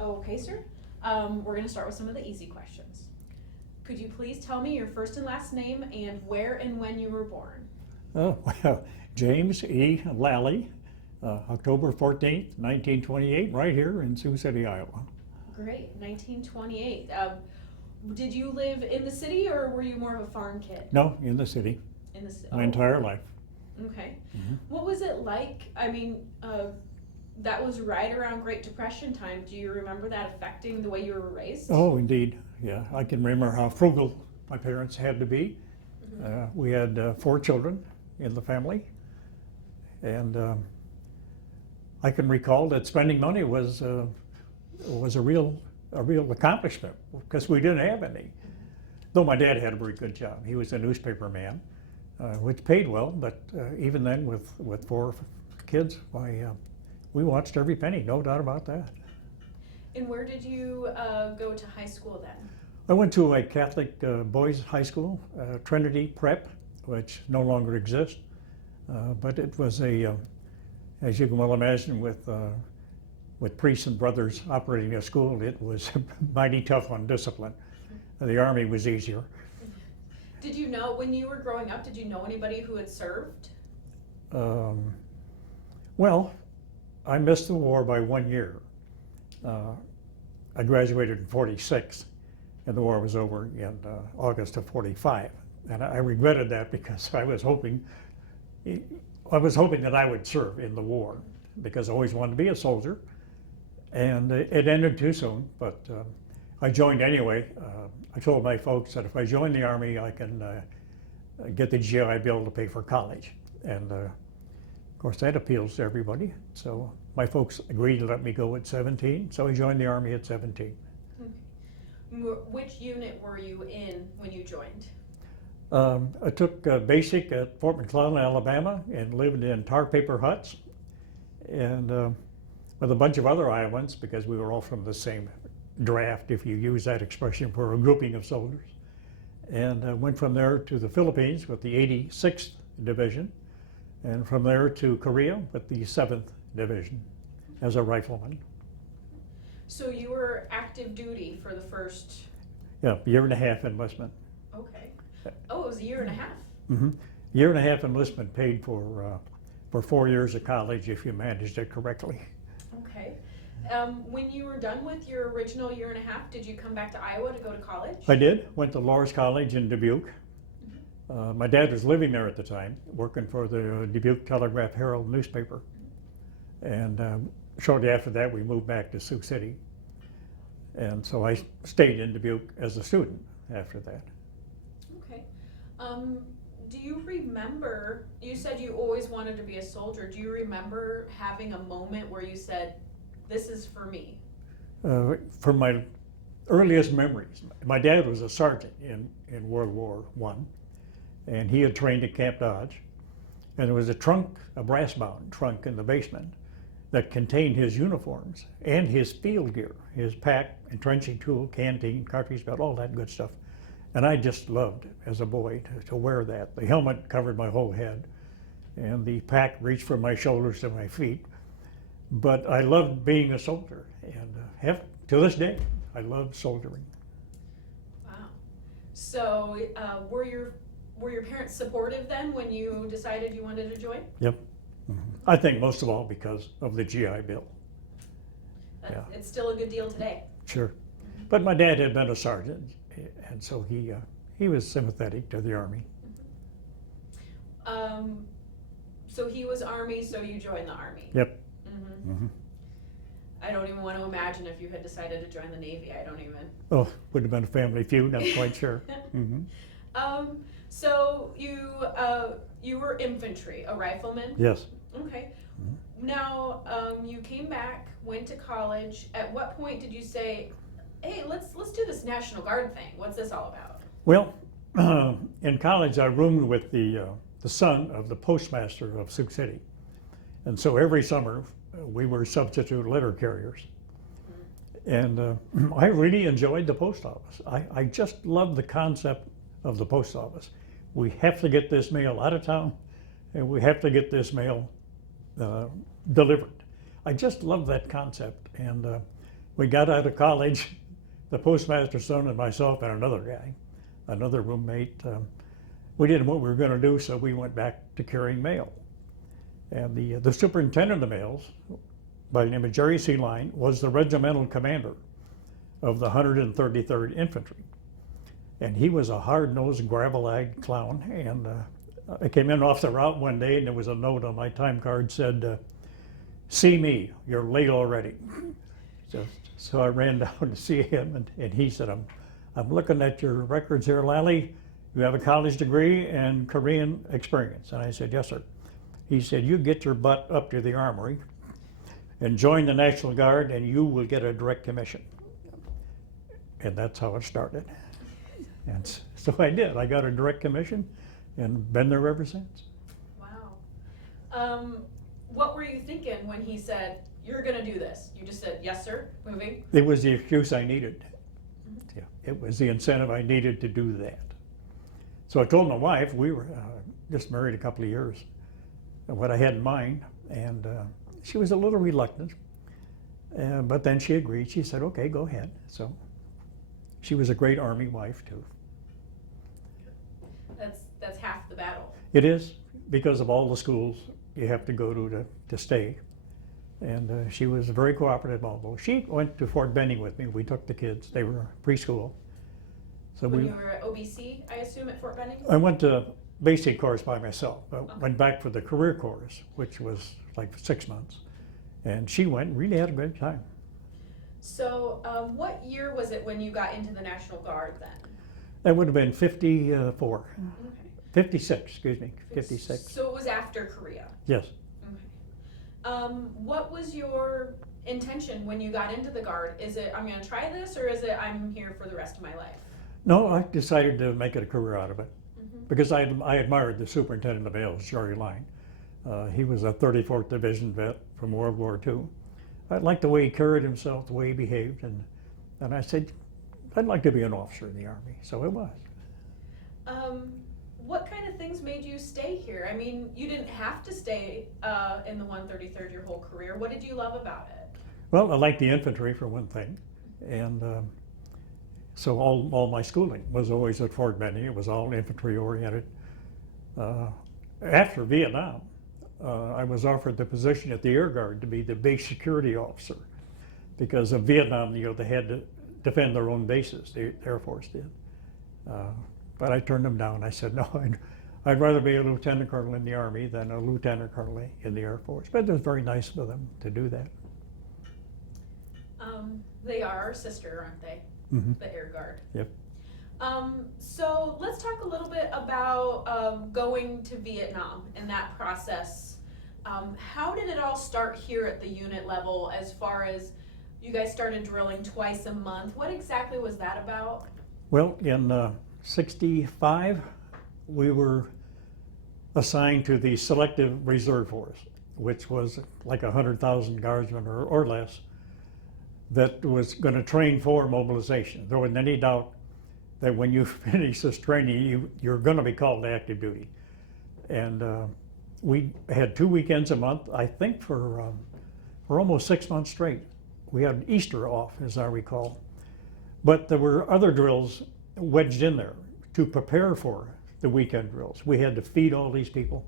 Okay, sir. We're gonna start with some of the easy questions. Could you please tell me your first and last name and where and when you were born? Oh, well, James E. Lalley, October 14th, 1928, right here in Sioux City, Iowa. Great, 1928. Did you live in the city or were you more of a farm kid? No, in the city, In the city. my entire life. Okay. Mhm. What was it like? I mean, that was right around Great Depression time. Do you remember that affecting the way you were raised? Oh, indeed, yeah. I can remember how frugal my parents had to be. We had 4 children in the family, and I can recall that spending money was a real accomplishment because we didn't have any. Though my dad had a very good job. He was a newspaper man, which paid well, but even then with 4 kids, we watched every penny, no doubt about that. And where did you go to high school then? I went to a Catholic boys' high school, Trinity Prep, which no longer exists, but it was as you can well imagine, with priests and brothers operating a school, it was mighty tough on discipline. The Army was easier. Did you know, when you were growing up, did you know anybody who had served? Well, I missed the war by 1 year. I graduated in '46, and the war was over in August of '45. And I regretted that because I was hoping that I would serve in the war, because I always wanted to be a soldier. And it ended too soon, but I joined anyway. I told my folks that if I join the Army, I can get the GI Bill to pay for college. And of course, that appeals to everybody. So my folks agreed to let me go at 17, so I joined the Army at 17. Which unit were you in when you joined? I took basic at Fort McClellan, Alabama, and lived in tar paper huts, and with a bunch of other Iowans, because we were all from the same draft, if you use that expression for a grouping of soldiers. And went from there to the Philippines with the 86th Division, and from there to Korea with the 7th Division as a rifleman. So you were active duty for the first... Yeah, year and a half enlistment. Okay. Oh, it was a year and a half. Mm-hmm. Year and a half enlistment paid for 4 years of college if you managed it correctly. Okay. When you were done with your original year and a half, did you come back to Iowa to go to college? I did. Went to Loras College in Dubuque. My dad was living there at the time, working for the Dubuque Telegraph Herald newspaper. And shortly after that, we moved back to Sioux City. And so I stayed in Dubuque as a student after that. Okay. Do you remember, you said you always wanted to be a soldier. Do you remember having a moment where you said, this is for me? From my earliest memories, my dad was a sergeant in World War I, and he had trained at Camp Dodge. And there was a trunk, a brass-bound trunk in the basement that contained his uniforms and his field gear, his pack, entrenching tool, canteen, cartridge belt, all that good stuff. And I just loved, as a boy, to wear that. The helmet covered my whole head, and the pack reached from my shoulders to my feet. But I loved being a soldier, and to this day, I love soldiering. Wow. So were your parents supportive then when you decided you wanted to join? Yep. Mm-hmm. I think most of all because of the GI Bill. Yeah. It's still a good deal today. Sure. But my dad had been a sergeant, and so he was sympathetic to the Army. So he was Army, so you joined the Army? Yep. Mm-hmm. Mm-hmm. I don't even want to imagine if you had decided to join the Navy. I don't even. Oh, would have been a family feud, I'm quite sure. Mm-hmm. So you were infantry, a rifleman? Yes. Okay. Mm-hmm. Now, you came back, went to college. At what point did you say, hey, let's do this National Guard thing? What's this all about? Well, in college I roomed with the son of the postmaster of Sioux City. And so every summer we were substitute letter carriers. And I really enjoyed the post office. I just loved the concept of the post office. We have to get this mail out of town, and we have to get this mail delivered. I just love that concept. And we got out of college, the postmaster's son and myself and another guy, another roommate, we didn't know what we were going to do, so we went back to carrying mail. And the superintendent of the mails, by the name of Jerry C. Line, was the regimental commander of the 133rd Infantry. And he was a hard-nosed, gravel-eyed clown. And I came in off the route one day, and there was a note on my time card said, "See me, you're late already." So I ran down to see him, and he said, I'm looking at your records here, Lalley. You have a college degree and Korean experience. And I said, "Yes, sir." He said, "You get your butt up to the armory and join the National Guard, and you will get a direct commission." And that's how it started. And so I did. I got a direct commission and been there ever since. Wow. What were you thinking when he said, "You're gonna do this"? You just said, "Yes, sir," moving? It was the excuse I needed. Yeah, it was the incentive I needed to do that. So I told my wife, we were just married a couple of years, what I had in mind, and she was a little reluctant, but then she agreed. She said, "Okay, go ahead." So she was a great Army wife too. That's half the battle. It is, because of all the schools you have to go to stay. And she was very cooperative although. She went to Fort Benning with me. We took the kids. They were preschool. So When you were at OBC, I assume, at Fort Benning? I went to basic course by myself. I went back for the career course, which was like 6 months. And she went and really had a great time. So what year was it when you got into the National Guard then? That would have been 54. Okay. 56, excuse me, 56. So it was after Korea? Yes. Okay. What was your intention when you got into the Guard? Is it, I'm gonna try this, or is it, I'm here for the rest of my life? No, I decided to make it a career out of it. Mm-hmm. Because I admired the superintendent of mails, Jerry Line. He was a 34th Division vet from World War II. I liked the way he carried himself, the way he behaved, and I said, I'd like to be an officer in the Army, so it was. What kind of things made you stay here? I mean, you didn't have to stay in the 133rd your whole career. What did you love about it? Well, I liked the infantry for one thing, and so all my schooling was always at Fort Benning. It was all infantry oriented. After Vietnam, I was offered the position at the Air Guard to be the base security officer, because of Vietnam, they had to defend their own bases. The Air Force did. But I turned them down. I said, no, I'd rather be a lieutenant colonel in the Army than a lieutenant colonel in the Air Force. But it was very nice for them to do that. They are our sister, aren't they? Mm-hmm. The Air Guard. Yep. So let's talk a little bit about going to Vietnam and that process. How did it all start here at the unit level, as far as you guys started drilling twice a month? What exactly was that about? Well, in 65, we were assigned to the Selective Reserve Force, which was like 100,000 guardsmen or less, that was going to train for mobilization. There wasn't any doubt that when you finish this training, you're going to be called to active duty. And we had 2 weekends a month, I think for almost 6 months straight. We had Easter off, as I recall. But there were other drills wedged in there to prepare for the weekend drills. We had to feed all these people.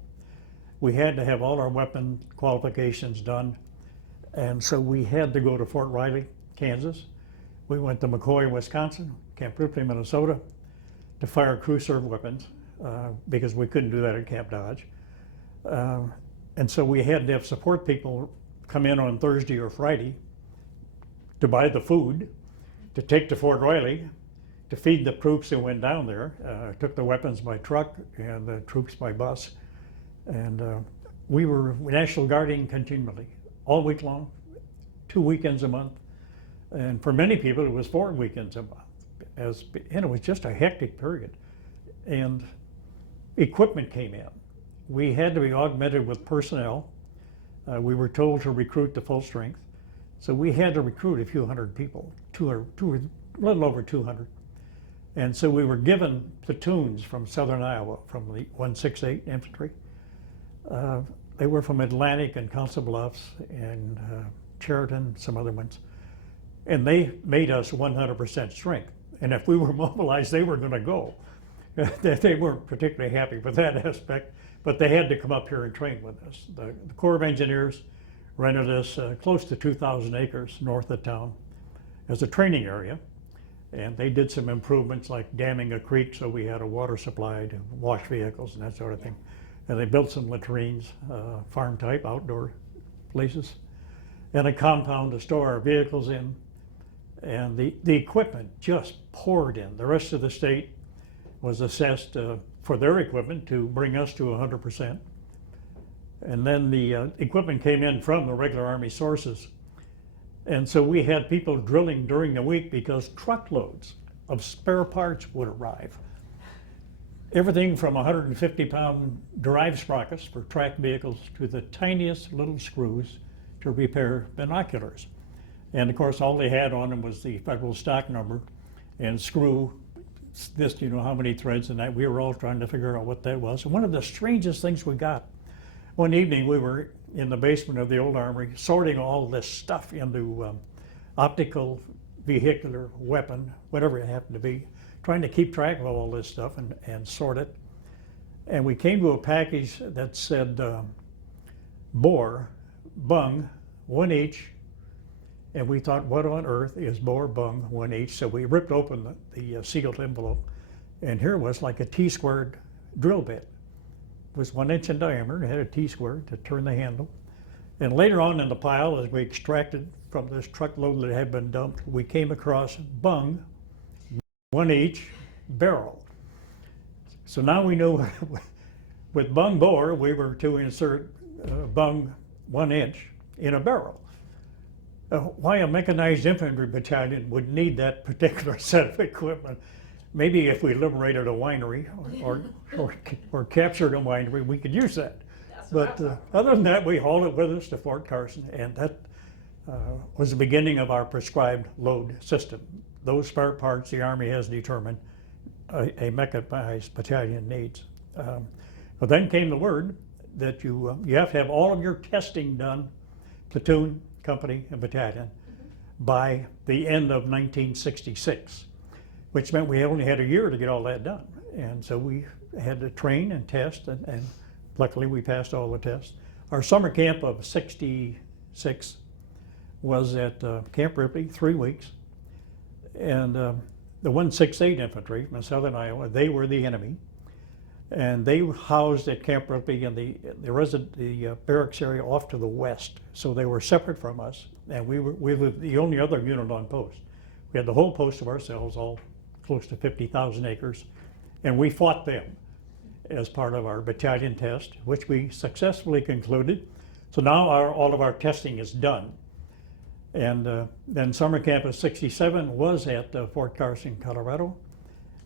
We had to have all our weapon qualifications done. And so we had to go to Fort Riley, Kansas. We went to McCoy, Wisconsin, Camp Ripley, Minnesota, to fire crew serve weapons, because we couldn't do that at Camp Dodge. And so we had to have support people come in on Thursday or Friday to buy the food, to take to Fort Riley, to feed the troops who went down there. Took the weapons by truck and the troops by bus. And we were National Guarding continually, all week long, 2 weekends a month. And for many people, it was 4 weekends a month. And it was just a hectic period. And equipment came in. We had to be augmented with personnel. We were told to recruit to full strength. So we had to recruit a few hundred people, a little over 200. And so we were given platoons from southern Iowa, from the 168 Infantry. They were from Atlantic and Council Bluffs and Chariton, some other ones. and they made us 100% strength. And if we were mobilized, they were going to go. They weren't particularly happy with that aspect, but they had to come up here and train with us. The Corps of Engineers rented us close to 2,000 acres north of town as a training area, and they did some improvements like damming a creek so we had a water supply to wash vehicles and that sort of thing. And they built some latrines, farm type, outdoor places, and a compound to store our vehicles in. And the equipment just poured in. The rest of the state was assessed for their equipment to bring us to 100%. And then the equipment came in from the regular Army sources. And so we had people drilling during the week because truckloads of spare parts would arrive. Everything from 150-pound drive sprockets for track vehicles to the tiniest little screws to repair binoculars. And of course, all they had on them was the federal stock number and screw this, how many threads and that. We were all trying to figure out what that was. And one of the strangest things we got, one evening we were in the basement of the old armory sorting all this stuff into optical, vehicular, weapon, whatever it happened to be, trying to keep track of all this stuff and sort it. And we came to a package that said bore, bung, 1H, and we thought, what on earth is bore, bung, 1H? So we ripped open the sealed envelope, and here was like a T-squared drill bit. It was 1 inch in diameter, it had a T-square to turn the handle. And later on in the pile, as we extracted from this truckload that had been dumped, we came across bung, 1H, barrel. So now we know with bung bore, we were to insert bung 1 inch in a barrel. Why a mechanized infantry battalion would need that particular set of equipment, maybe if we liberated a winery or captured a winery, we could use that. But other than that, we hauled it with us to Fort Carson, and that was the beginning of our prescribed load system. Those spare parts the Army has determined a mechanized battalion needs. But then came the word that you have to have all of your testing done, platoon, company, and battalion, by the end of 1966, which meant we only had a year to get all that done. And so we had to train and test, and luckily we passed all the tests. Our summer camp of 66 was at Camp Ripley, 3 weeks. And the 168 Infantry from Southern Iowa, they were the enemy. And they were housed at Camp Ripley in the barracks area off to the west. So they were separate from us, and we were the only other unit on post. We had the whole post of ourselves, all close to 50,000 acres, and we fought them as part of our battalion test, which we successfully concluded. So now all of our testing is done. And then summer camp of 67 was at Fort Carson, Colorado,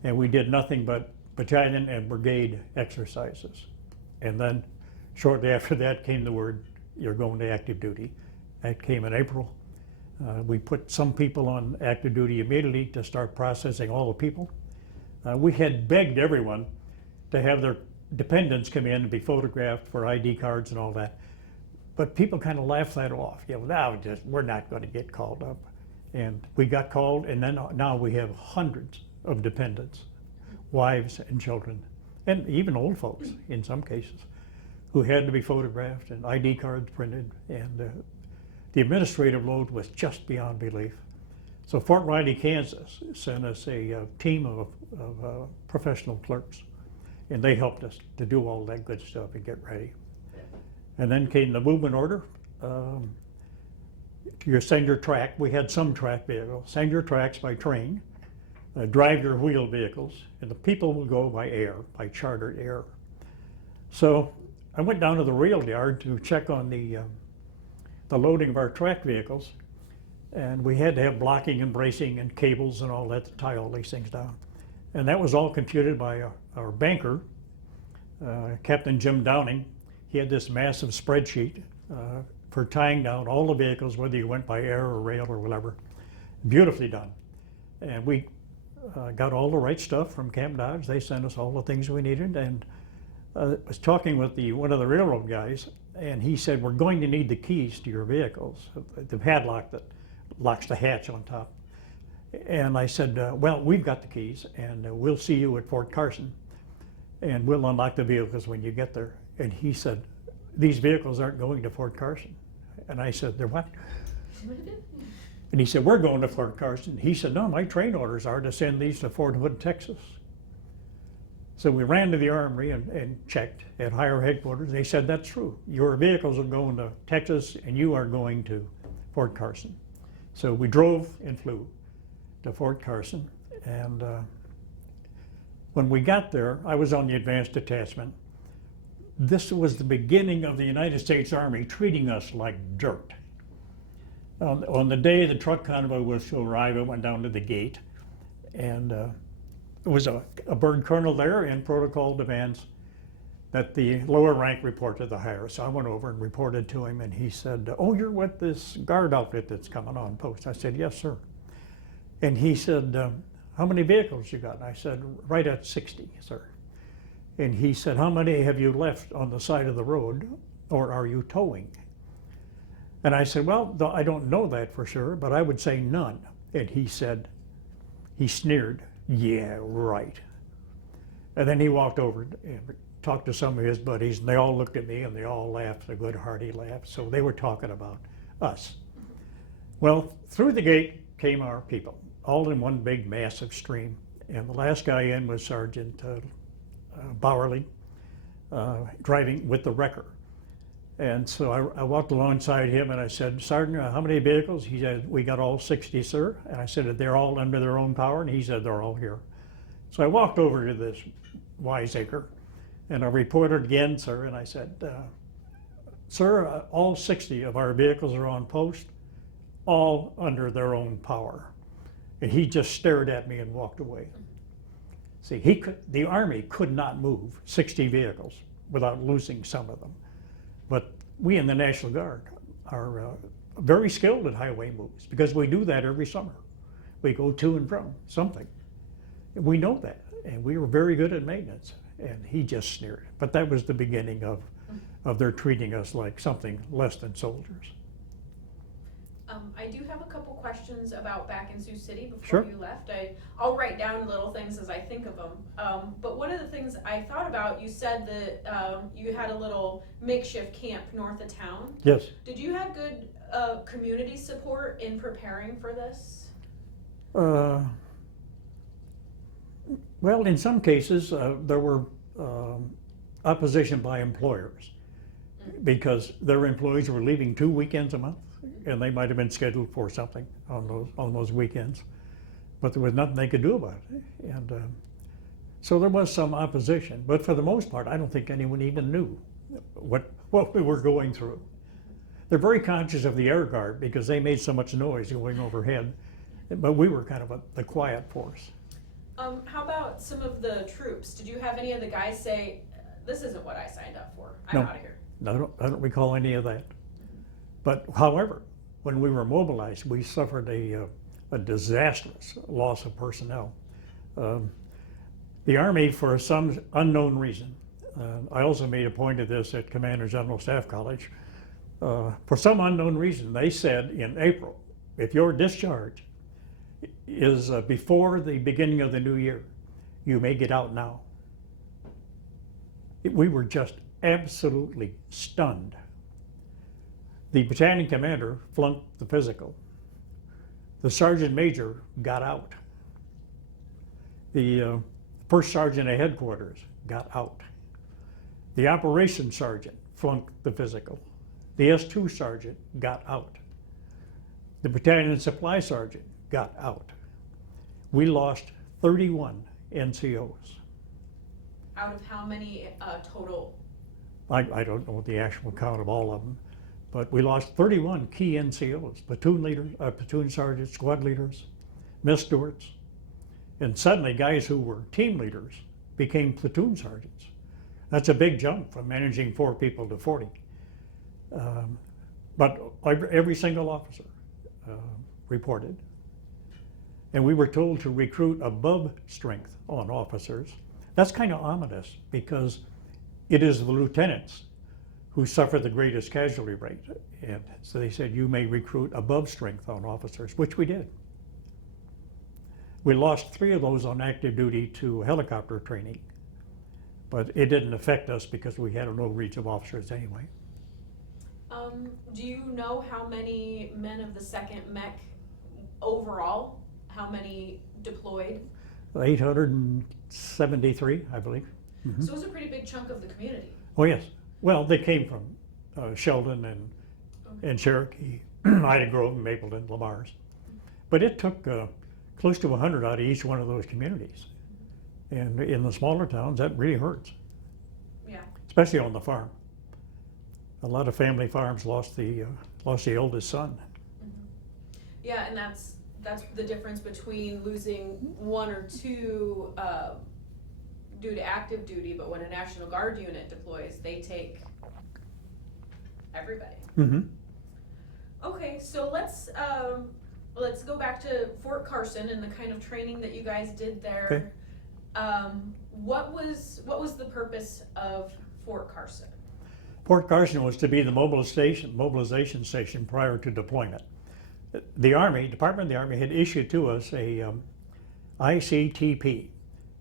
and we did nothing but battalion and brigade exercises. And then shortly after that came the word, you're going to active duty. That came in April. We put some people on active duty immediately to start processing all the people. We had begged everyone to have their dependents come in and be photographed for ID cards and all that. But people kind of laughed that off. We're not going to get called up. And we got called, and then now we have hundreds of dependents, wives and children, and even old folks in some cases, who had to be photographed and ID cards printed, and the administrative load was just beyond belief. So Fort Riley, Kansas sent us a team of professional clerks, and they helped us to do all that good stuff and get ready. And then came the movement order. You send your track. We had some track vehicles. Send your tracks by train. Drive your wheeled vehicles, and the people will go by air, by chartered air. So I went down to the rail yard to check on the loading of our track vehicles, and we had to have blocking and bracing and cables and all that to tie all these things down. And that was all computed by our banker, Captain Jim Downing. He had this massive spreadsheet for tying down all the vehicles, whether you went by air or rail or whatever. Beautifully done. And we got all the right stuff from Camp Dodge. They sent us all the things we needed. And I was talking with one of the railroad guys, and he said, we're going to need the keys to your vehicles, the padlock that locks the hatch on top. And I said, well, we've got the keys, and we'll see you at Fort Carson, and we'll unlock the vehicles when you get there. And he said, these vehicles aren't going to Fort Carson. And I said, they're what? And he said, we're going to Fort Carson. He said, no, my train orders are to send these to Fort Hood, Texas. So we ran to the armory and checked at higher headquarters. They said, that's true. Your vehicles are going to Texas, and you are going to Fort Carson. So we drove and flew to Fort Carson. And when we got there, I was on the advanced detachment. This was the beginning of the United States Army treating us like dirt. On the day the truck convoy was to arrive, I went down to the gate, and there was a bird colonel there, and protocol demands that the lower rank report to the higher. So I went over and reported to him, and he said, oh, you're with this guard outfit that's coming on post. I said, yes, sir. And he said, how many vehicles you got? And I said, right at 60, sir. And he said, how many have you left on the side of the road, or are you towing? And I said, well, I don't know that for sure, but I would say none. And he said, he sneered, yeah, right. And then he walked over and talked to some of his buddies, and they all looked at me, and they all laughed, a good hearty laugh. So they were talking about us. Well, through the gate came our people, all in one big massive stream. And the last guy in was Sergeant Bowerly, driving with the wrecker. And so I walked alongside him, and I said, Sergeant, how many vehicles? He said, we got all 60, sir. And I said, they're all under their own power? And he said, they're all here. So I walked over to this wiseacre, and I reported again, sir, and I said, sir, all 60 of our vehicles are on post, all under their own power. And he just stared at me and walked away. See, the Army could not move 60 vehicles without losing some of them. But we in the National Guard are very skilled at highway moves, because we do that every summer. We go to and from something. We know that, and we were very good at maintenance. And he just sneered. But that was the beginning of their treating us like something less than soldiers. I do have a couple questions about back in Sioux City before Sure. you left. I'll write down little things as I think of them. But one of the things I thought about, you said that you had a little makeshift camp north of town. Yes. Did you have good community support in preparing for this? Well, in some cases, there were opposition by employers, because their employees were leaving 2 weekends a month, and they might have been scheduled for something on those weekends, but there was nothing they could do about it. And so there was some opposition, but for the most part, I don't think anyone even knew what we were going through. They're very conscious of the air guard because they made so much noise going overhead, but we were kind of the quiet force. How about some of the troops? Did you have any of the guys say, this isn't what I signed up for, I'm No. out of here? No, I don't recall any of that. But however, when we were mobilized, we suffered a disastrous loss of personnel. The Army, for some unknown reason, I also made a point of this at Commander General Staff College, for some unknown reason, they said in April, if your discharge is before the beginning of the new year, you may get out now. We were just absolutely stunned. The battalion commander flunked the physical. The sergeant major got out. The first sergeant at headquarters got out. The operations sergeant flunked the physical. The S2 sergeant got out. The battalion supply sergeant got out. We lost 31 NCOs. Out of how many total? I don't know the actual count of all of them, but we lost 31 key NCOs, platoon leaders, platoon sergeants, squad leaders, mess stewards, and suddenly guys who were team leaders became platoon sergeants. That's a big jump from managing 4 people to 40. But every single officer reported. And we were told to recruit above strength on officers. That's kind of ominous, because it is the lieutenants who suffered the greatest casualty rate. And so they said, you may recruit above strength on officers, which we did. We lost 3 of those on active duty to helicopter training, but it didn't affect us because we had a low reach of officers anyway. Do you know how many men of the 2nd Mech overall, how many deployed? 873, I believe. Mm-hmm. So it was a pretty big chunk of the community. Oh yes. Well, they came from Sheldon and Cherokee, Ida Grove, Mapleton, Lamar's. But it took close to 100 out of each one of those communities. And in the smaller towns, that really hurts. Yeah. Especially on the farm. A lot of family farms lost the eldest son. Mm-hmm. Yeah, and that's the difference between losing 1 or 2 due to active duty, but when a National Guard unit deploys, they take everybody. Mm-hmm. Okay, so let's go back to Fort Carson and the kind of training that you guys did there. Okay. What was the purpose of Fort Carson? Fort Carson was to be the mobilization station prior to deployment. The Army, Department of the Army, had issued to us a ICTP,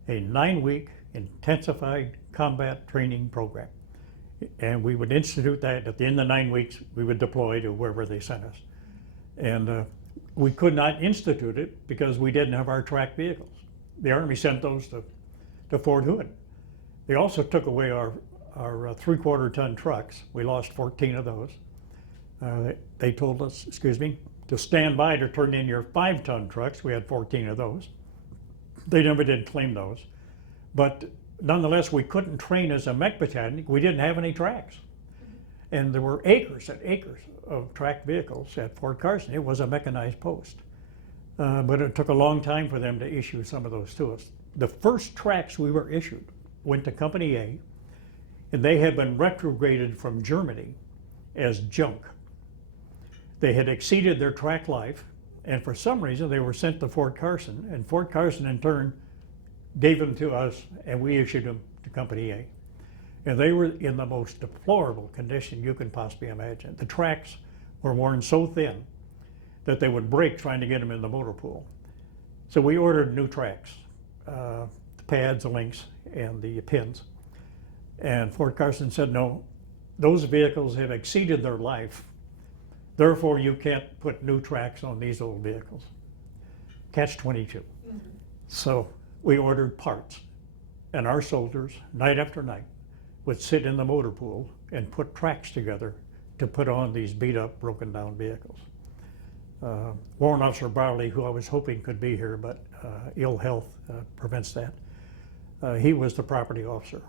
a 9-week intensified combat training program. And we would institute that at the end of the 9 weeks, we would deploy to wherever they sent us. And we could not institute it because we didn't have our tracked vehicles. The Army sent those to Fort Hood. They also took away our 3/4 ton trucks. We lost 14 of those. They told us, to stand by to turn in your 5-ton trucks. We had 14 of those. They never did claim those. But nonetheless, we couldn't train as a mech battalion. We didn't have any tracks. And there were acres and acres of tracked vehicles at Fort Carson. It was a mechanized post. But it took a long time for them to issue some of those to us. The first tracks we were issued went to Company A, and they had been retrograded from Germany as junk. They had exceeded their track life, and for some reason they were sent to Fort Carson, and Fort Carson in turn gave them to us, and we issued them to Company A. And they were in the most deplorable condition you can possibly imagine. The tracks were worn so thin that they would break trying to get them in the motor pool. So we ordered new tracks, the pads, the links, and the pins. And Fort Carson said, no, those vehicles have exceeded their life. Therefore, you can't put new tracks on these old vehicles. Catch-22. Mm-hmm. So we ordered parts, and our soldiers, night after night, would sit in the motor pool and put tracks together to put on these beat-up, broken-down vehicles. Warrant Officer Barley, who I was hoping could be here, but ill health prevents that, he was the property officer.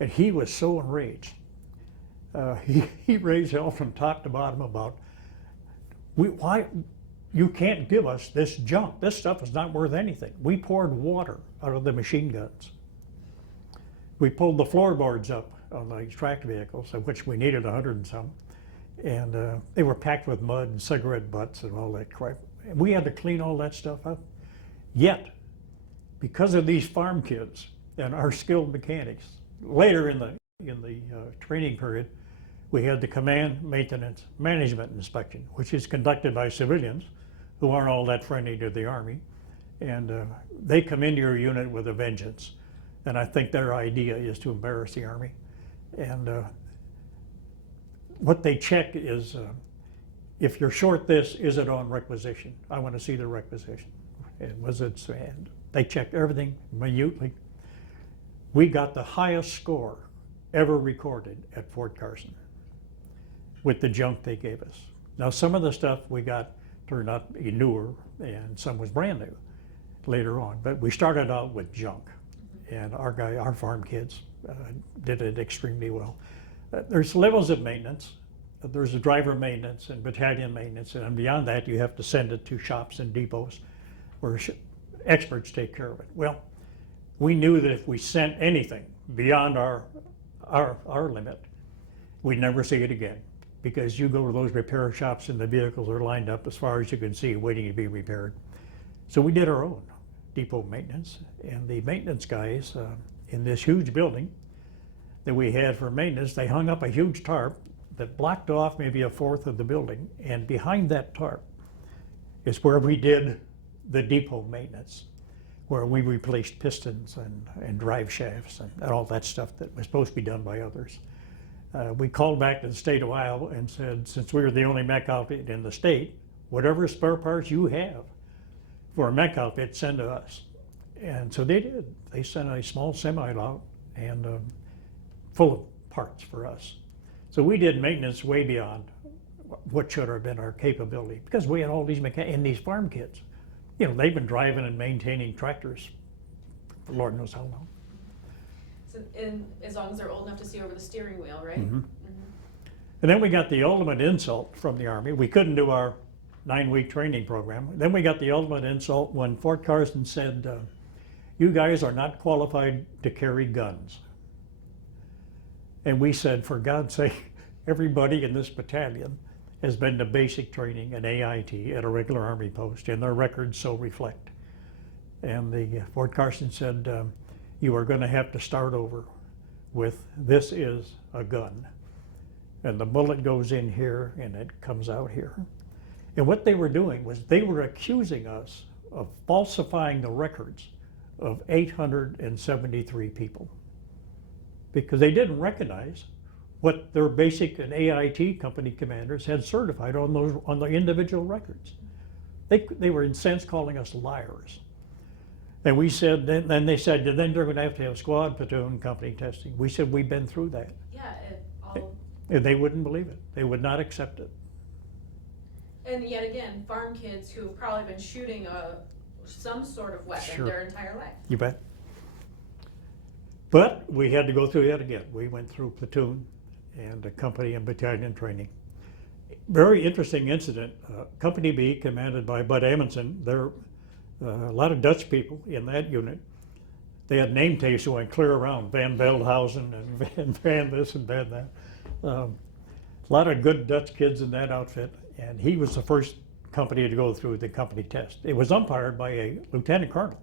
And he was so enraged. He raised hell from top to bottom about, why you can't give us this junk. This stuff is not worth anything. We poured water out of the machine guns. We pulled the floorboards up on the tracked vehicles, of which we needed 100 and some. And they were packed with mud and cigarette butts and all that crap. And we had to clean all that stuff up. Yet, because of these farm kids and our skilled mechanics, later in the training period, we had the Command Maintenance Management Inspection, which is conducted by civilians who aren't all that friendly to the Army. And they come into your unit with a vengeance. And I think their idea is to embarrass the Army. And what they check is, if you're short this, is it on requisition? I want to see the requisition. And was it, and they checked everything minutely. We got the highest score ever recorded at Fort Carson with the junk they gave us. Now, some of the stuff we got turned out to be newer, and some was brand new later on. But we started out with junk, and our farm kids did it extremely well. There's levels of maintenance. There's a driver maintenance and battalion maintenance, and beyond that, you have to send it to shops and depots where experts take care of it. Well, we knew that if we sent anything beyond our limit, we'd never see it again, because you go to those repair shops and the vehicles are lined up as far as you can see, waiting to be repaired. So we did our own depot maintenance, and the maintenance guys in this huge building that we had for maintenance, they hung up a huge tarp that blocked off maybe a fourth of the building, and behind that tarp is where we did the depot maintenance, where we replaced pistons and drive shafts and all that stuff that was supposed to be done by others. We called back to the state of Iowa and said, since we were the only mech outfit in the state, whatever spare parts you have for a mech outfit, send to us. And so they did. They sent a small semi out and full of parts for us. So we did maintenance way beyond what should have been our capability, because we had all these and these farm kids. You know, they've been driving and maintaining tractors for Lord knows how long. So, and as long as they're old enough to see over the steering wheel, right? Mm-hmm. And then we got the ultimate insult from the Army. We couldn't do our 9-week training program. Then we got the ultimate insult when Fort Carson said, you guys are not qualified to carry guns. And we said, for God's sake, everybody in this battalion has been to basic training and AIT at a regular Army post, and their records so reflect. And the Fort Carson said, you are going to have to start over with, this is a gun. And the bullet goes in here and it comes out here. And what they were doing was they were accusing us of falsifying the records of 873 people, because they didn't recognize what their basic and AIT company commanders had certified on the individual records. They were in a sense calling us liars. And we said, then they said, then they're going to have squad, platoon, company testing. We said, we've been through that. Yeah, all. And they wouldn't believe it. They would not accept it. And yet again, farm kids who have probably been shooting some sort of weapon Sure. their entire life. You bet. But we had to go through that again. We went through platoon and company and battalion training. Very interesting incident. Company B, commanded by Bud Amundsen, there a lot of Dutch people in that unit. They had name tags going clear around, Van Veldhausen and Van this and Van that. A lot of good Dutch kids in that outfit, and he was the first company to go through the company test. It was umpired by a lieutenant colonel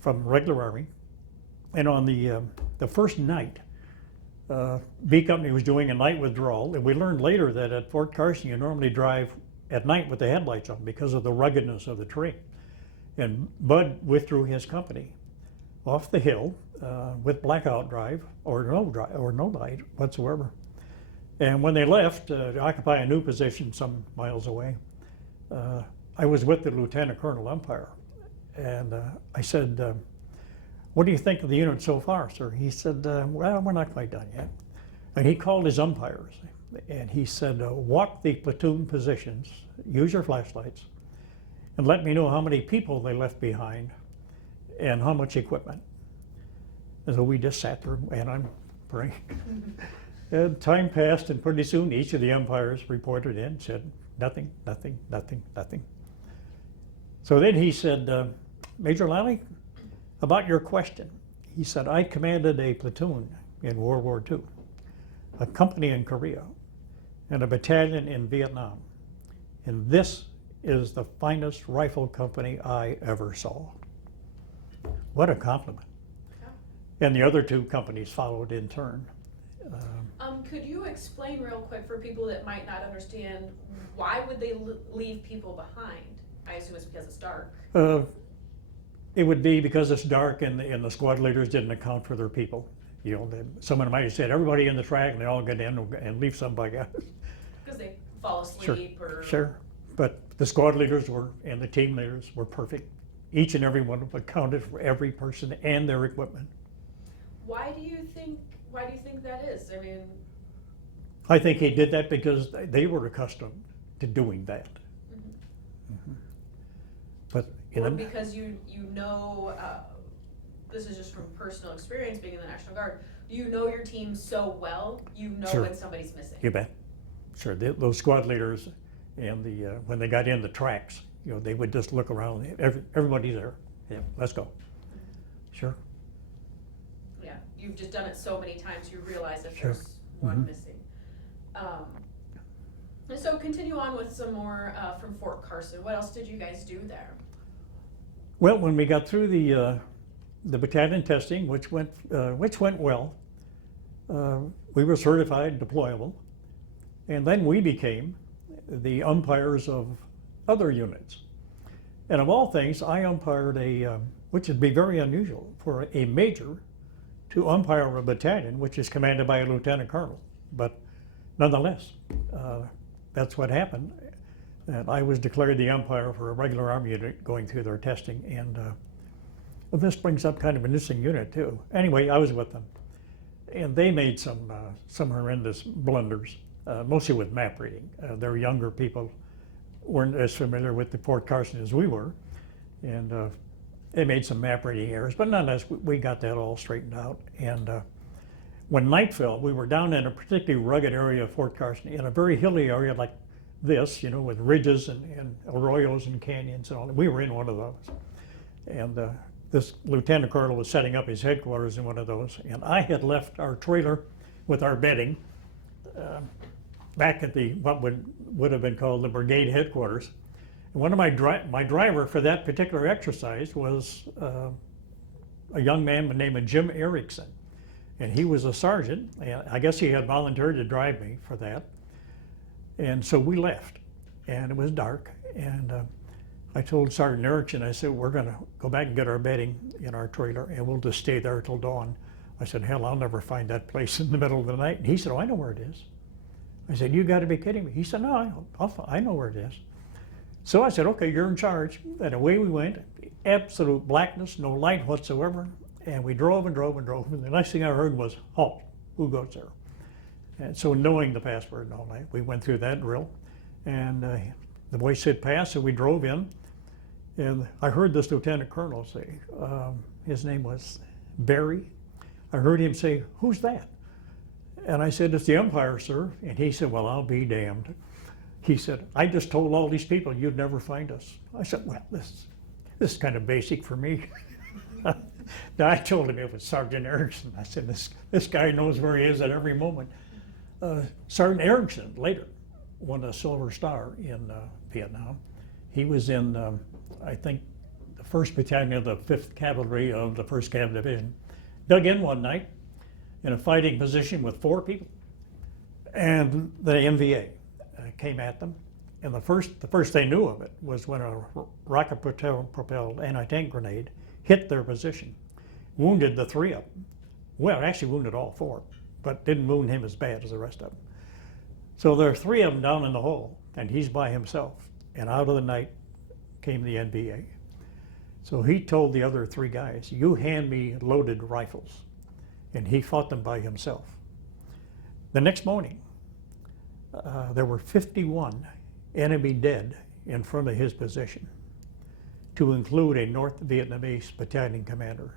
from regular Army, and on the first night, B Company was doing a night withdrawal, and we learned later that at Fort Carson you normally drive at night with the headlights on because of the ruggedness of the terrain. And Bud withdrew his company off the hill with blackout drive or no light whatsoever. And when they left to occupy a new position some miles away, I was with the lieutenant colonel umpire, and I said, what do you think of the unit so far, sir? He said, well, we're not quite done yet. And he called his umpires, and he said, walk the platoon positions, use your flashlights, and let me know how many people they left behind and how much equipment. And so we just sat there, and I'm praying. And time passed, and pretty soon each of the umpires reported in, said, nothing, nothing, nothing, nothing. So then he said, Major Lalley, about your question. He said, I commanded a platoon in World War II, a company in Korea, and a battalion in Vietnam. And this is the finest rifle company I ever saw. What a compliment. Yeah. And the other two companies followed in turn. Could you explain real quick for people that might not understand, why would they leave people behind? I assume it's because it's dark. It would be because it's dark and the squad leaders didn't account for their people. You know, someone might have said, everybody in the track, and they all get in and leave somebody out. Because they fall asleep or... Sure, but the squad leaders and the team leaders were perfect. Each and every one of them accounted for every person and their equipment. Why do you think that is? I mean... I think he did that because they were accustomed to doing that. Mm-hmm. Mm-hmm. But or because you know, this is just from personal experience being in the National Guard, you know your team so well, you know sure. when somebody's missing. You bet. Sure, those squad leaders and when they got in the tracks, you know, they would just look around, everybody's there, yeah, let's go. Mm-hmm. Sure. Yeah, you've just done it so many times, you realize if sure. there's one mm-hmm. missing. So continue on with some more from Fort Carson. What else did you guys do there? Well, when we got through the battalion testing, which went well, we were certified deployable, and then we became the umpires of other units. And of all things, I umpired which would be very unusual for a major to umpire a battalion, which is commanded by a lieutenant colonel. But nonetheless, that's what happened. And I was declared the umpire for a regular Army unit going through their testing. And well, this brings up kind of an interesting unit too. Anyway, I was with them, and they made some horrendous blunders, mostly with map reading. Their younger people weren't as familiar with the Fort Carson as we were, and they made some map reading errors, but nonetheless, we got that all straightened out. And when night fell, we were down in a particularly rugged area of Fort Carson, in a very hilly area like this, you know, with ridges and arroyos and canyons and all that. We were in one of those. And this lieutenant colonel was setting up his headquarters in one of those, and I had left our trailer with our bedding back at the what would have been called the brigade headquarters. And one of my driver for that particular exercise was a young man by the name of Jim Erickson, and he was a sergeant, and I guess he had volunteered to drive me for that. And so we left, and it was dark, and I told Sergeant Erickson, I said, we're going to go back and get our bedding in our trailer, and we'll just stay there till dawn. I said, hell, I'll never find that place in the middle of the night. And he said, oh, I know where it is. I said, you got to be kidding me. He said, no, I know where it is. So I said, okay, you're in charge. And away we went, absolute blackness, no light whatsoever. And we drove and drove and drove. And the next thing I heard was, halt, who goes there? And so knowing the password and all that, we went through that drill. And the voice said pass, so we drove in. And I heard this lieutenant colonel say, his name was Barry. I heard him say, who's that? And I said, it's the umpire, sir. And he said, well, I'll be damned. He said, I just told all these people you'd never find us. I said, well, this is kind of basic for me. Now, I told him it was Sergeant Erickson. I said, this guy knows where he is at every moment. Sergeant Erickson later won a Silver Star in Vietnam. He was in, I think, the 1st Battalion of the 5th Cavalry of the 1st Cav Division. Dug in one night in a fighting position with 4 people, and the MVA came at them. And the first they knew of it was when a rocket-propelled anti-tank grenade hit their position, wounded the 3 of them. Well, it actually wounded all 4, but didn't wound him as bad as the rest of them. So there are 3 of them down in the hole, and he's by himself. And out of the night came the NVA. So he told the other 3 guys, you hand me loaded rifles. And he fought them by himself. The next morning, there were 51 enemy dead in front of his position, to include a North Vietnamese battalion commander.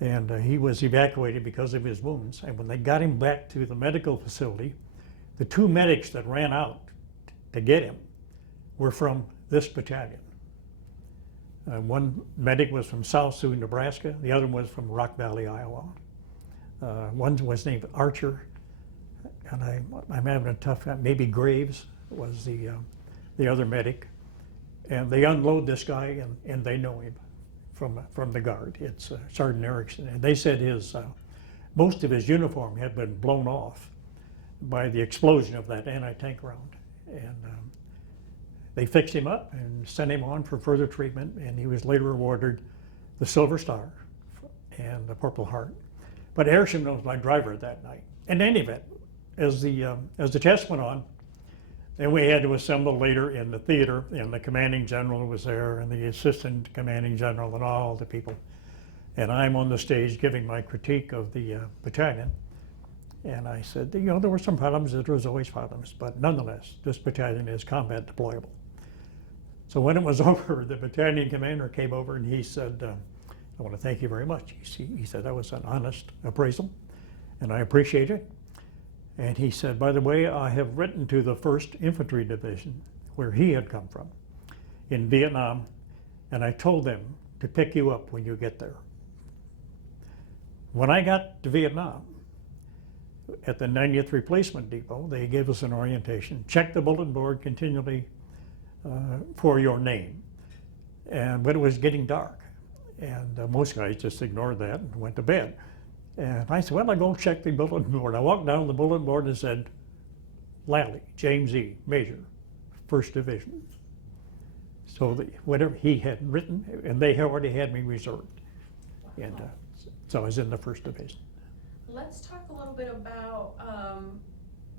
And he was evacuated because of his wounds. And when they got him back to the medical facility, the 2 medics that ran out to get him were from this battalion. One medic was from South Sioux, Nebraska. The other was from Rock Valley, Iowa. One was named Archer, and I'm having a tough time. Maybe Graves was the other medic. And they unload this guy, and they know him from the Guard. It's Sergeant Erickson. And they said most of his uniform had been blown off by the explosion of that anti-tank round. And they fixed him up and sent him on for further treatment, and he was later awarded the Silver Star and the Purple Heart. But Erickson was my driver that night. In any event, as the test went on, then we had to assemble later in the theater, and the commanding general was there, and the assistant commanding general, and all the people. And I'm on the stage giving my critique of the battalion. And I said, you know, there were some problems, there was always problems, but nonetheless, this battalion is combat deployable. So when it was over, the battalion commander came over and he said, I want to thank you very much. He said, that was an honest appraisal, and I appreciate it. And he said, by the way, I have written to the 1st Infantry Division, where he had come from, in Vietnam, and I told them to pick you up when you get there. When I got to Vietnam, at the 90th Replacement Depot, they gave us an orientation. Check the bulletin board continually for your name. But it was getting dark, and most guys just ignored that and went to bed. And I said, well, I'll go check the bulletin board. I walked down the bulletin board and said, Lalley, James E., Major, 1st Division. So whatever he had written, and they already had me reserved. And so I was in the 1st Division. Let's talk a little bit about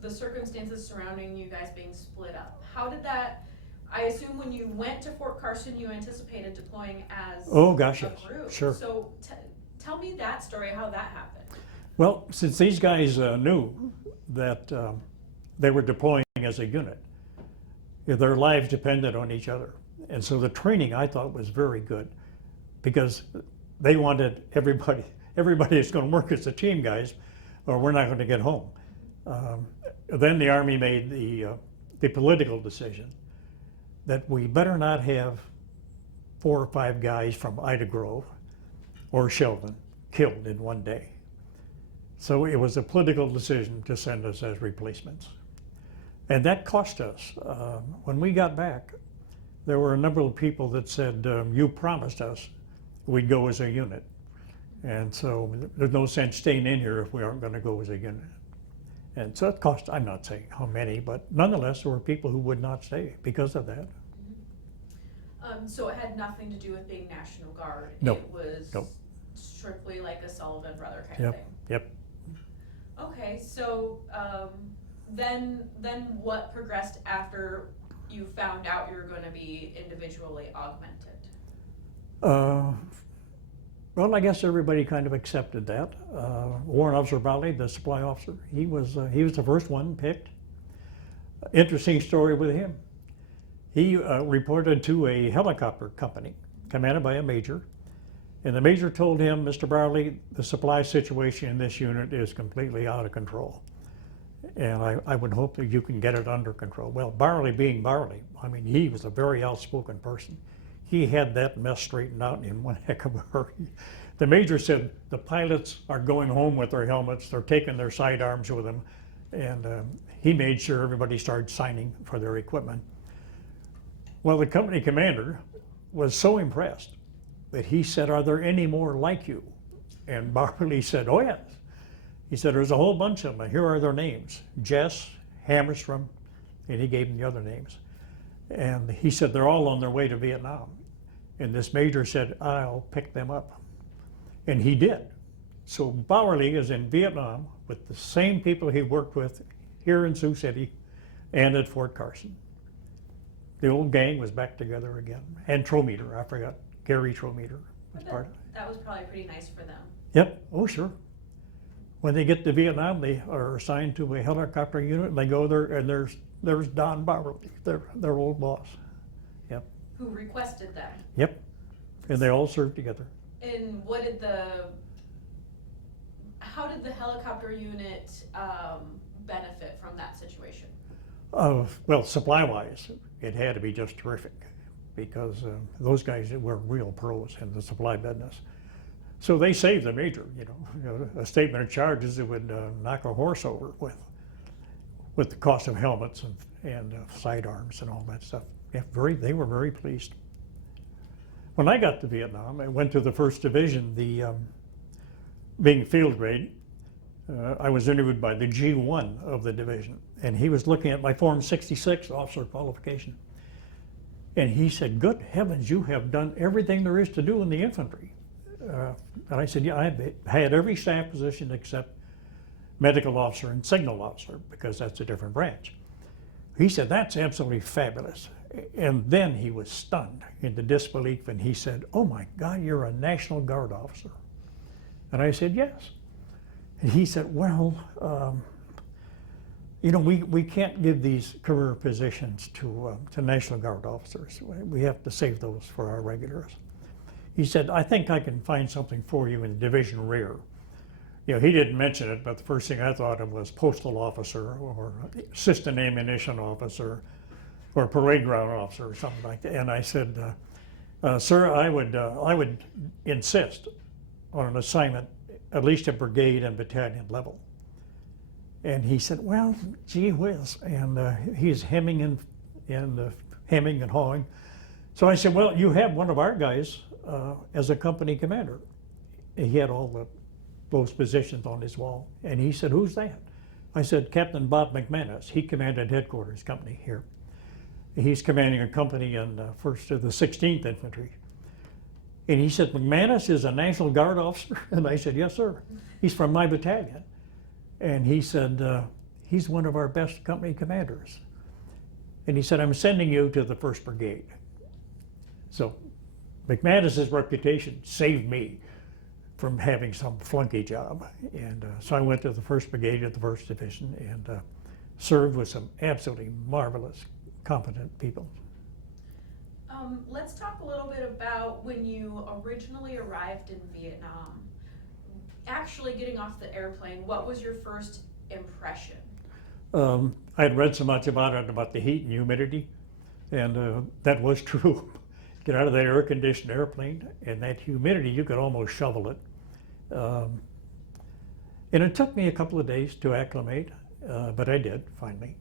the circumstances surrounding you guys being split up. How did that, I assume when you went to Fort Carson, you anticipated deploying as Oh gosh, a yes, group. sure. So tell me that story, how that happened. Well, since these guys knew that they were deploying as a unit, their lives depended on each other. And so the training I thought was very good because they wanted everybody is going to work as a team, guys, or we're not going to get home. Then the Army made the political decision that we better not have 4 or 5 guys from Ida Grove or Sheldon killed in one day. So it was a political decision to send us as replacements. And that cost us. When we got back, there were a number of people that said, you promised us we'd go as a unit. And so there's no sense staying in here if we aren't going to go as a unit. And so it cost, I'm not saying how many, but nonetheless, there were people who would not stay because of that. So it had nothing to do with being National Guard. No. It was No. strictly like a Sullivan brother kind of thing. Yep. Okay, so then what progressed after you found out you were going to be individually augmented? Well, I guess everybody kind of accepted that. Warrant Officer Lalley, the supply officer, he was the first one picked. Interesting story with him. He reported to a helicopter company commanded by a major, and the major told him, Mr. Barley, the supply situation in this unit is completely out of control, and I would hope that you can get it under control. Well, Barley being Barley, I mean, he was a very outspoken person. He had that mess straightened out in one heck of a hurry. The major said the pilots are going home with their helmets, they're taking their sidearms with them, and he made sure everybody started signing for their equipment. Well, the company commander was so impressed that he said, are there any more like you? And Barley said, oh yes. He said, there's a whole bunch of them, here are their names, Jess, Hammerstrom, and he gave them the other names. And he said, they're all on their way to Vietnam. And this major said, I'll pick them up. And he did. So Barley is in Vietnam with the same people he worked with here in Sioux City and at Fort Carson. The old gang was back together again. And Trometer, I forgot, Gary Trometer was part of it. That was probably pretty nice for them. Yep, oh sure. When they get to Vietnam, they are assigned to a helicopter unit, and they go there, and there's Don Barley, their old boss. Yep. Who requested them. Yep, and they all served together. And how did the helicopter unit benefit from that situation? Well, supply-wise, it had to be just terrific because those guys were real pros in the supply business. So they saved the major, you know, a statement of charges that would knock a horse over with the cost of helmets and sidearms and all that stuff. Yeah, they were very pleased. When I got to Vietnam, I went to the 1st Division, being field grade. I was interviewed by the G1 of the division, and he was looking at my Form 66 officer qualification. And he said, good heavens, you have done everything there is to do in the infantry. And I said, yeah, I've had every staff position except medical officer and signal officer, because that's a different branch. He said, that's absolutely fabulous. And then he was stunned into disbelief, and he said, oh my God, you're a National Guard officer. And I said, yes. And he said, well, you know, we can't give these career positions to National Guard officers. We have to save those for our regulars. He said, I think I can find something for you in the division rear. You know, he didn't mention it, but the first thing I thought of was postal officer or assistant ammunition officer or parade ground officer or something like that. And I said, sir, I would insist on an assignment at least at brigade and battalion level. And he said, well, gee whiz. And he's hemming and hawing. So I said, well, you have one of our guys as a company commander. He had all the those positions on his wall. And he said, "Who's that?" I said, "Captain Bob McManus. He commanded headquarters company here. He's commanding a company in 1st to the 16th Infantry." And he said, "McManus is a National Guard officer?" And I said, "Yes, sir. He's from my battalion." And he said, "He's one of our best company commanders." And he said, "I'm sending you to the 1st Brigade." So McManus's reputation saved me from having some flunky job. And so I went to the 1st Brigade at the 1st Division and served with some absolutely marvelous, competent people. Let's talk a little bit about when you originally arrived in Vietnam. Actually getting off the airplane, what was your first impression? I had read so much about it, about the heat and humidity, and that was true. Get out of that air-conditioned airplane, and that humidity, you could almost shovel it. And it took me a couple of days to acclimate, but I did, finally.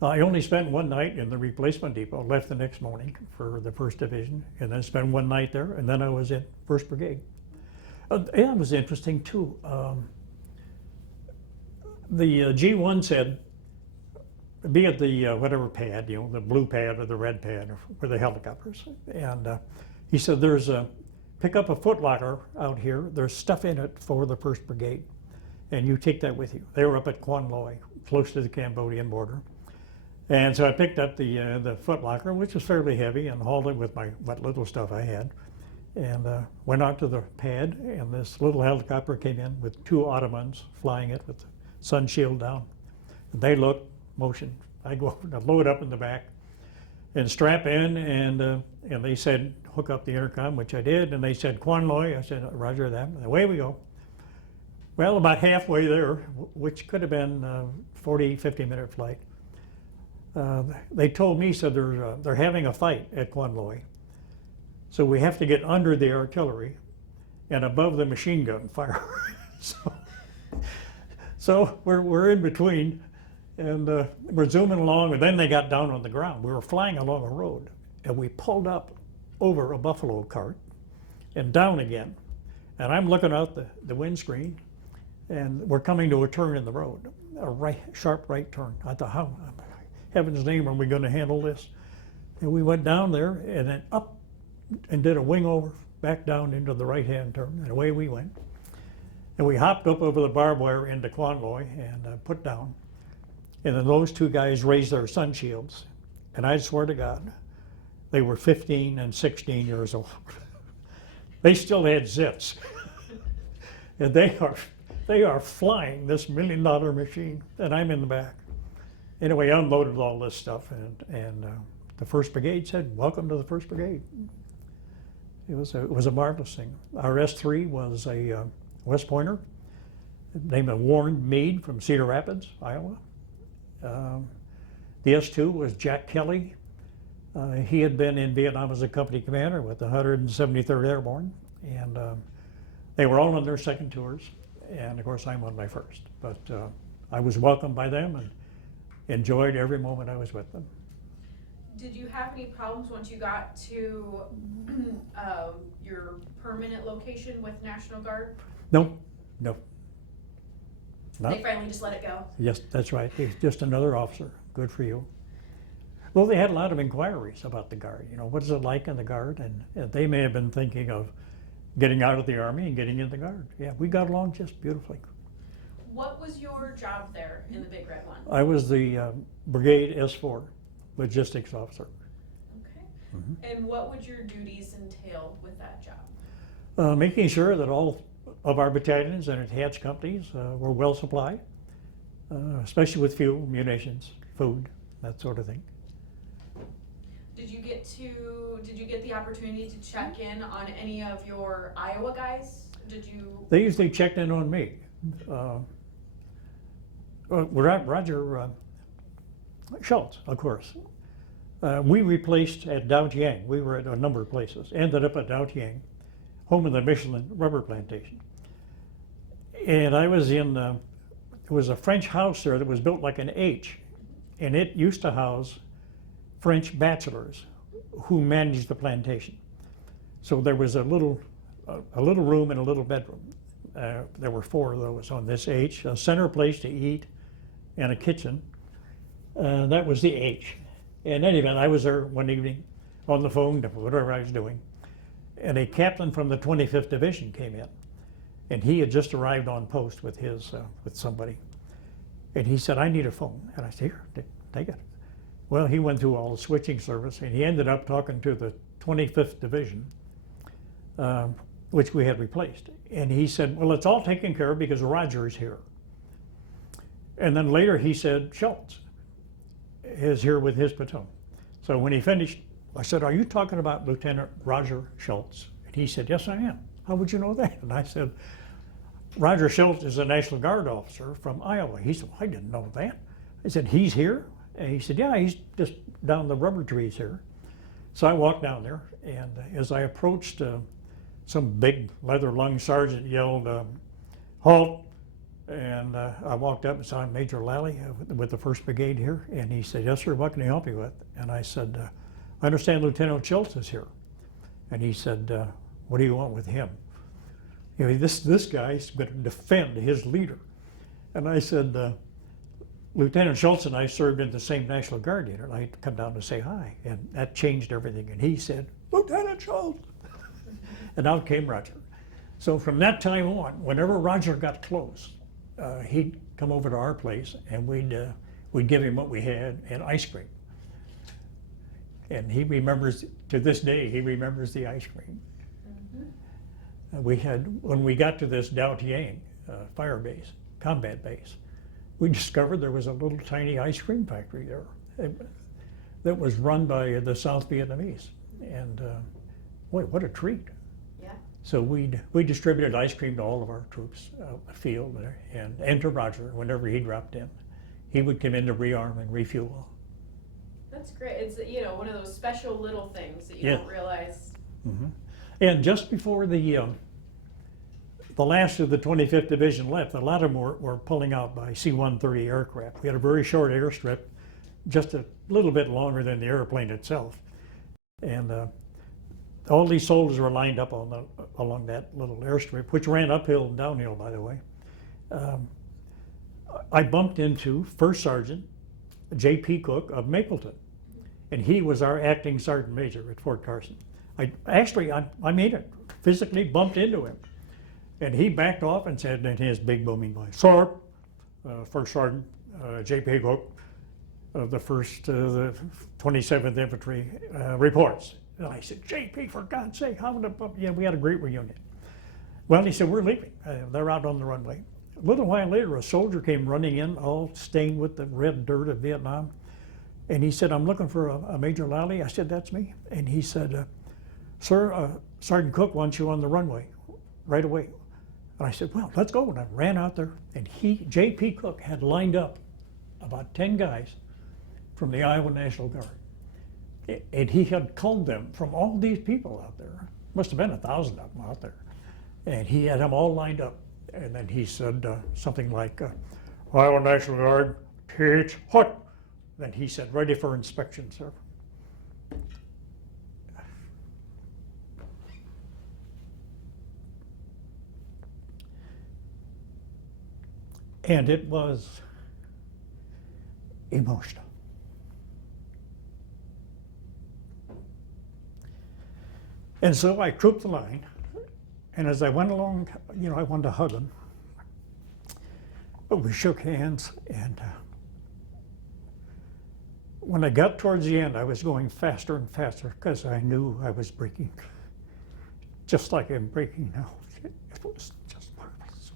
I only spent one night in the replacement depot, left the next morning for the 1st Division, and then spent one night there, and then I was in 1st Brigade. And it was interesting too. The G1 said, be at the whatever pad, the blue pad or the red pad for the helicopters. And he said, pick up a footlocker out here. There's stuff in it for the 1st Brigade, and you take that with you. They were up at Quan Loy, close to the Cambodian border. And so I picked up the footlocker, which was fairly heavy, and hauled it with what little stuff I had. And went out to the pad, and this little helicopter came in with 2 Ottomans flying it with the sun shield down. And they looked, motion. I go to load up in the back and strap in, and they said, hook up the intercom, which I did, and they said, Quan Loy. I said, roger that, and away we go. Well, about halfway there, which could have been a 40, 50-minute flight, they told me, said they're having a fight at Quan Loy. So we have to get under the artillery and above the machine gun fire. so we're in between, and we're zooming along, and then they got down on the ground. We were flying along a road, and we pulled up over a buffalo cart and down again. And I'm looking out the windscreen, and we're coming to a turn in the road, a sharp right turn. I thought, how, heaven's name, are we going to handle this? And we went down there and then up and did a wing over, back down into the right-hand turn, and away we went. And we hopped up over the barbed wire into Quan Loy and put down. And then those 2 guys raised their sun shields. And I swear to God, they were 15 and 16 years old. They still had zits. And they are flying this $1 million machine, and I'm in the back. Anyway, I unloaded all this stuff, and the 1st Brigade said, welcome to the 1st Brigade. It was a marvelous thing. Our S3 was a West Pointer named Warren Meade from Cedar Rapids, Iowa. The S2 was Jack Kelly. He had been in Vietnam as a company commander with the 173rd Airborne, and they were all on their second tours, and of course I'm on my first. But I was welcomed by them and enjoyed every moment I was with them. Did you have any problems once you got to your permanent location with National Guard? No. They finally just let it go? Yes, that's right. He's just another officer. Good for you. Well, they had a lot of inquiries about the Guard. What is it like in the Guard? And they may have been thinking of getting out of the Army and getting in the Guard. Yeah, we got along just beautifully. What was your job there in the Big Red One? I was the Brigade S4 logistics officer. Okay. Mm-hmm. And what would your duties entail with that job? Making sure that all of our battalions and attached companies were well supplied, especially with fuel, munitions, food, that sort of thing. Did you get the opportunity to check in on any of your Iowa guys? They usually checked in on me. Roger Schultz, of course. We replaced at Dao Tiang. We were at a number of places. Ended up at Dao Tiang, home of the Michelin rubber plantation. And I was in, there was a French house there that was built like an H, and it used to house French bachelors who managed the plantation. So there was a little room and a little bedroom. There were 4 of those on this H, a center place to eat and a kitchen. That was the H. In any event, I was there one evening on the phone, whatever I was doing, and a captain from the 25th Division came in, and he had just arrived on post with with somebody, and he said, "I need a phone," and I said, "Here, take it." Well, he went through all the switching service, and he ended up talking to the 25th Division, which we had replaced, and he said, "Well, it's all taken care of because Roger's here." And then later he said, "Schultz is here with his platoon." So when he finished, I said, "Are you talking about Lieutenant Roger Schultz?" And he said, "Yes, I am." "How would you know that?" And I said, "Roger Schultz is a National Guard officer from Iowa." He said, "Well, I didn't know that." I said, "He's here?" And he said, "Yeah, he's just down the rubber trees here." So I walked down there, and as I approached, some big leather-lunged sergeant yelled, "Halt!" And I walked up and saw Major Lalley with the 1st Brigade here, and he said, "Yes, sir, what can I help you with?" And I said, "I understand Lieutenant Schultz is here." And he said, "What do you want with him?" You know, this guy's going to defend his leader. And I said, "Lieutenant Schultz and I served in the same National Guard unit. I'd come down to say hi." And that changed everything. And he said, "Lieutenant Schultz." And out came Roger. So from that time on, whenever Roger got close, he'd come over to our place, and we'd give him what we had and ice cream. And he remembers, to this day, he remembers the ice cream. We had, when we got to this Dao Tiang fire base, combat base, we discovered there was a little tiny ice cream factory there that was run by the South Vietnamese. And boy, what a treat. Yeah. So we distributed ice cream to all of our troops out in the field there, and to Roger whenever he dropped in. He would come in to rearm and refuel. That's great. It's, you know, one of those special little things that you Yeah. don't realize. Mm-hmm. And just before the last of the 25th Division left, a lot of them were pulling out by C-130 aircraft. We had a very short airstrip, just a little bit longer than the airplane itself. And all these soldiers were lined up along that little airstrip, which ran uphill and downhill, by the way. I bumped into First Sergeant J.P. Cook of Mapleton, and he was our acting sergeant major at Fort Carson. I made it, physically bumped into him. And he backed off and said in his big booming voice, "Sir, First Sergeant J.P. Cook of the 27th Infantry reports." And I said, "J.P., for God's sake, how the bump?" Yeah, we had a great reunion. Well, he said, "We're leaving." They're out on the runway. A little while later, a soldier came running in, all stained with the red dirt of Vietnam. And he said, "I'm looking for a Major Lalley." I said, "That's me." And he said, "Sir, Sergeant Cook wants you on the runway right away." And I said, "Well, let's go." And I ran out there, and J.P. Cook had lined up about 10 guys from the Iowa National Guard. And he had culled them from all these people out there. Must have been 1,000 of them out there. And he had them all lined up. And then he said something like, "Iowa National Guard, H. Hut." Then he said, "Ready for inspection, sir." And it was emotional. And so I trooped the line, and as I went along, you know, I wanted to hug him. But we shook hands, and when I got towards the end, I was going faster and faster because I knew I was breaking, just like I'm breaking now. It was just marvelous.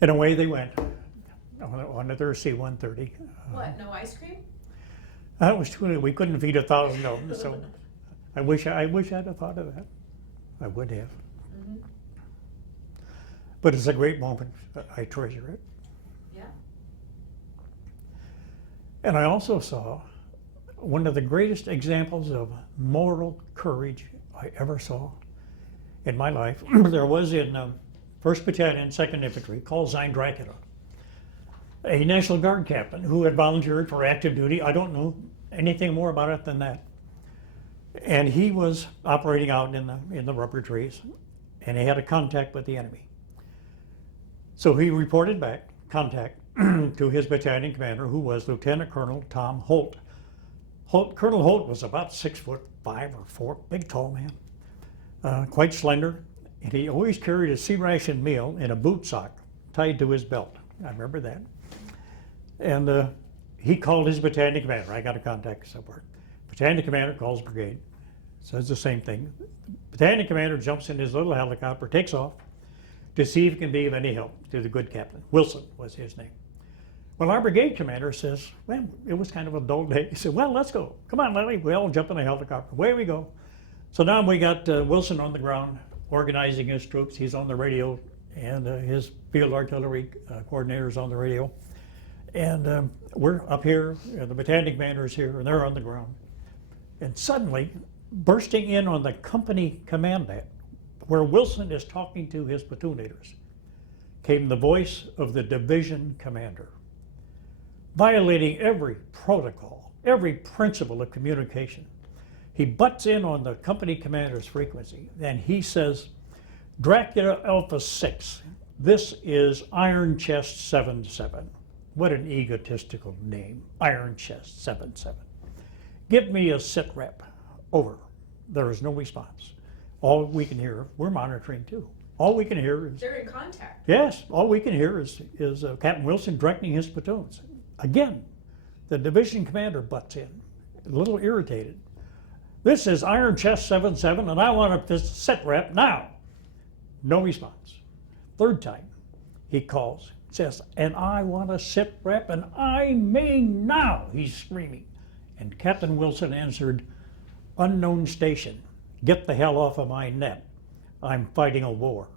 And away they went on their C-130. What, no ice cream? That was too, we couldn't feed 1,000 of them, so I wish I'd have thought of that. I would have. Mm-hmm. But it's a great moment. I treasure it. Yeah. And I also saw one of the greatest examples of moral courage I ever saw in my life. There was in 1st Battalion, 2nd Infantry, called Sein Dracula. a National Guard captain who had volunteered for active duty. I don't know anything more about it than that. And he was operating out in the rubber trees, and he had a contact with the enemy. So he reported back contact to his battalion commander, who was Lieutenant Colonel Tom Holt. Colonel Holt was about 6'5" or 4", big tall man, quite slender, and he always carried a sea ration meal in a boot sock tied to his belt. I remember that. And he called his battalion commander. I got a contact somewhere. Battalion commander calls brigade, says the same thing. Battalion commander jumps in his little helicopter, takes off to see if he can be of any help to the good captain. Wilson was his name. Well, our brigade commander says, well, it was kind of a dull day. He said, well, let's go. Come on, Lalley. We all jump in a helicopter. Away we go. So now we got Wilson on the ground organizing his troops. He's on the radio, and his field artillery coordinator's on the radio. And we're up here, the battalion commander is here, and they're on the ground. And suddenly, bursting in on the company commandant, where Wilson is talking to his platoon leaders, came the voice of the division commander, violating every protocol, every principle of communication. He butts in on the company commander's frequency, and he says, Dracula Alpha 6, this is Iron Chest 77. What an egotistical name, Iron Chest 77. Give me a sit rep. Over. There is no response. All we can hear, we're monitoring too. All we can hear is... They're in contact. Yes, all we can hear is Captain Wilson directing his platoons. Again, the division commander butts in, a little irritated. This is Iron Chest 77, and I want a sit rep now. No response. Third time, he calls, says, and I want a sit rep, and I mean now, he's screaming. And Captain Wilson answered, unknown station, get the hell off of my net. I'm fighting a war.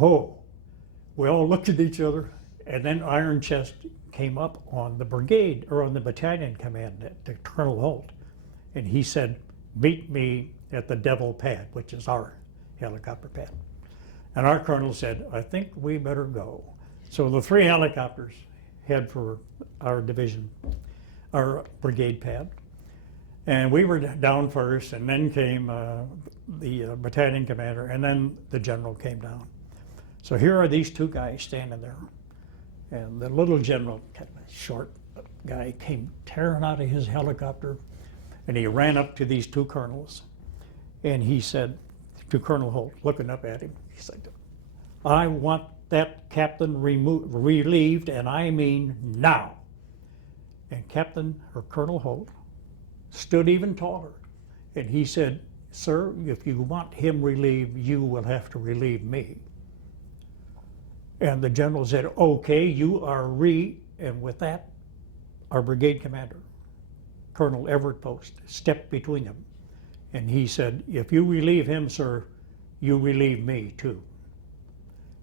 Oh, we all looked at each other, and then Iron Chest came up on the brigade, or on the battalion command to Colonel Holt, and he said, meet me at the Devil Pad, which is our helicopter pad. And our colonel said, I think we better go. So the 3 helicopters head for our division, our brigade pad. And we were down first, and then came the battalion commander, and then the general came down. So here are these 2 guys standing there. And the little general, kind of a short guy, came tearing out of his helicopter, and he ran up to these 2 colonels. And he said to Colonel Holt, looking up at him, he said, I want that captain relieved, and I mean now. And Colonel Holt stood even taller, and he said, sir, if you want him relieved, you will have to relieve me. And the general said, okay, you are and with that, our brigade commander, Colonel Everett Post, stepped between them. And he said, if you relieve him, sir, you relieve me too.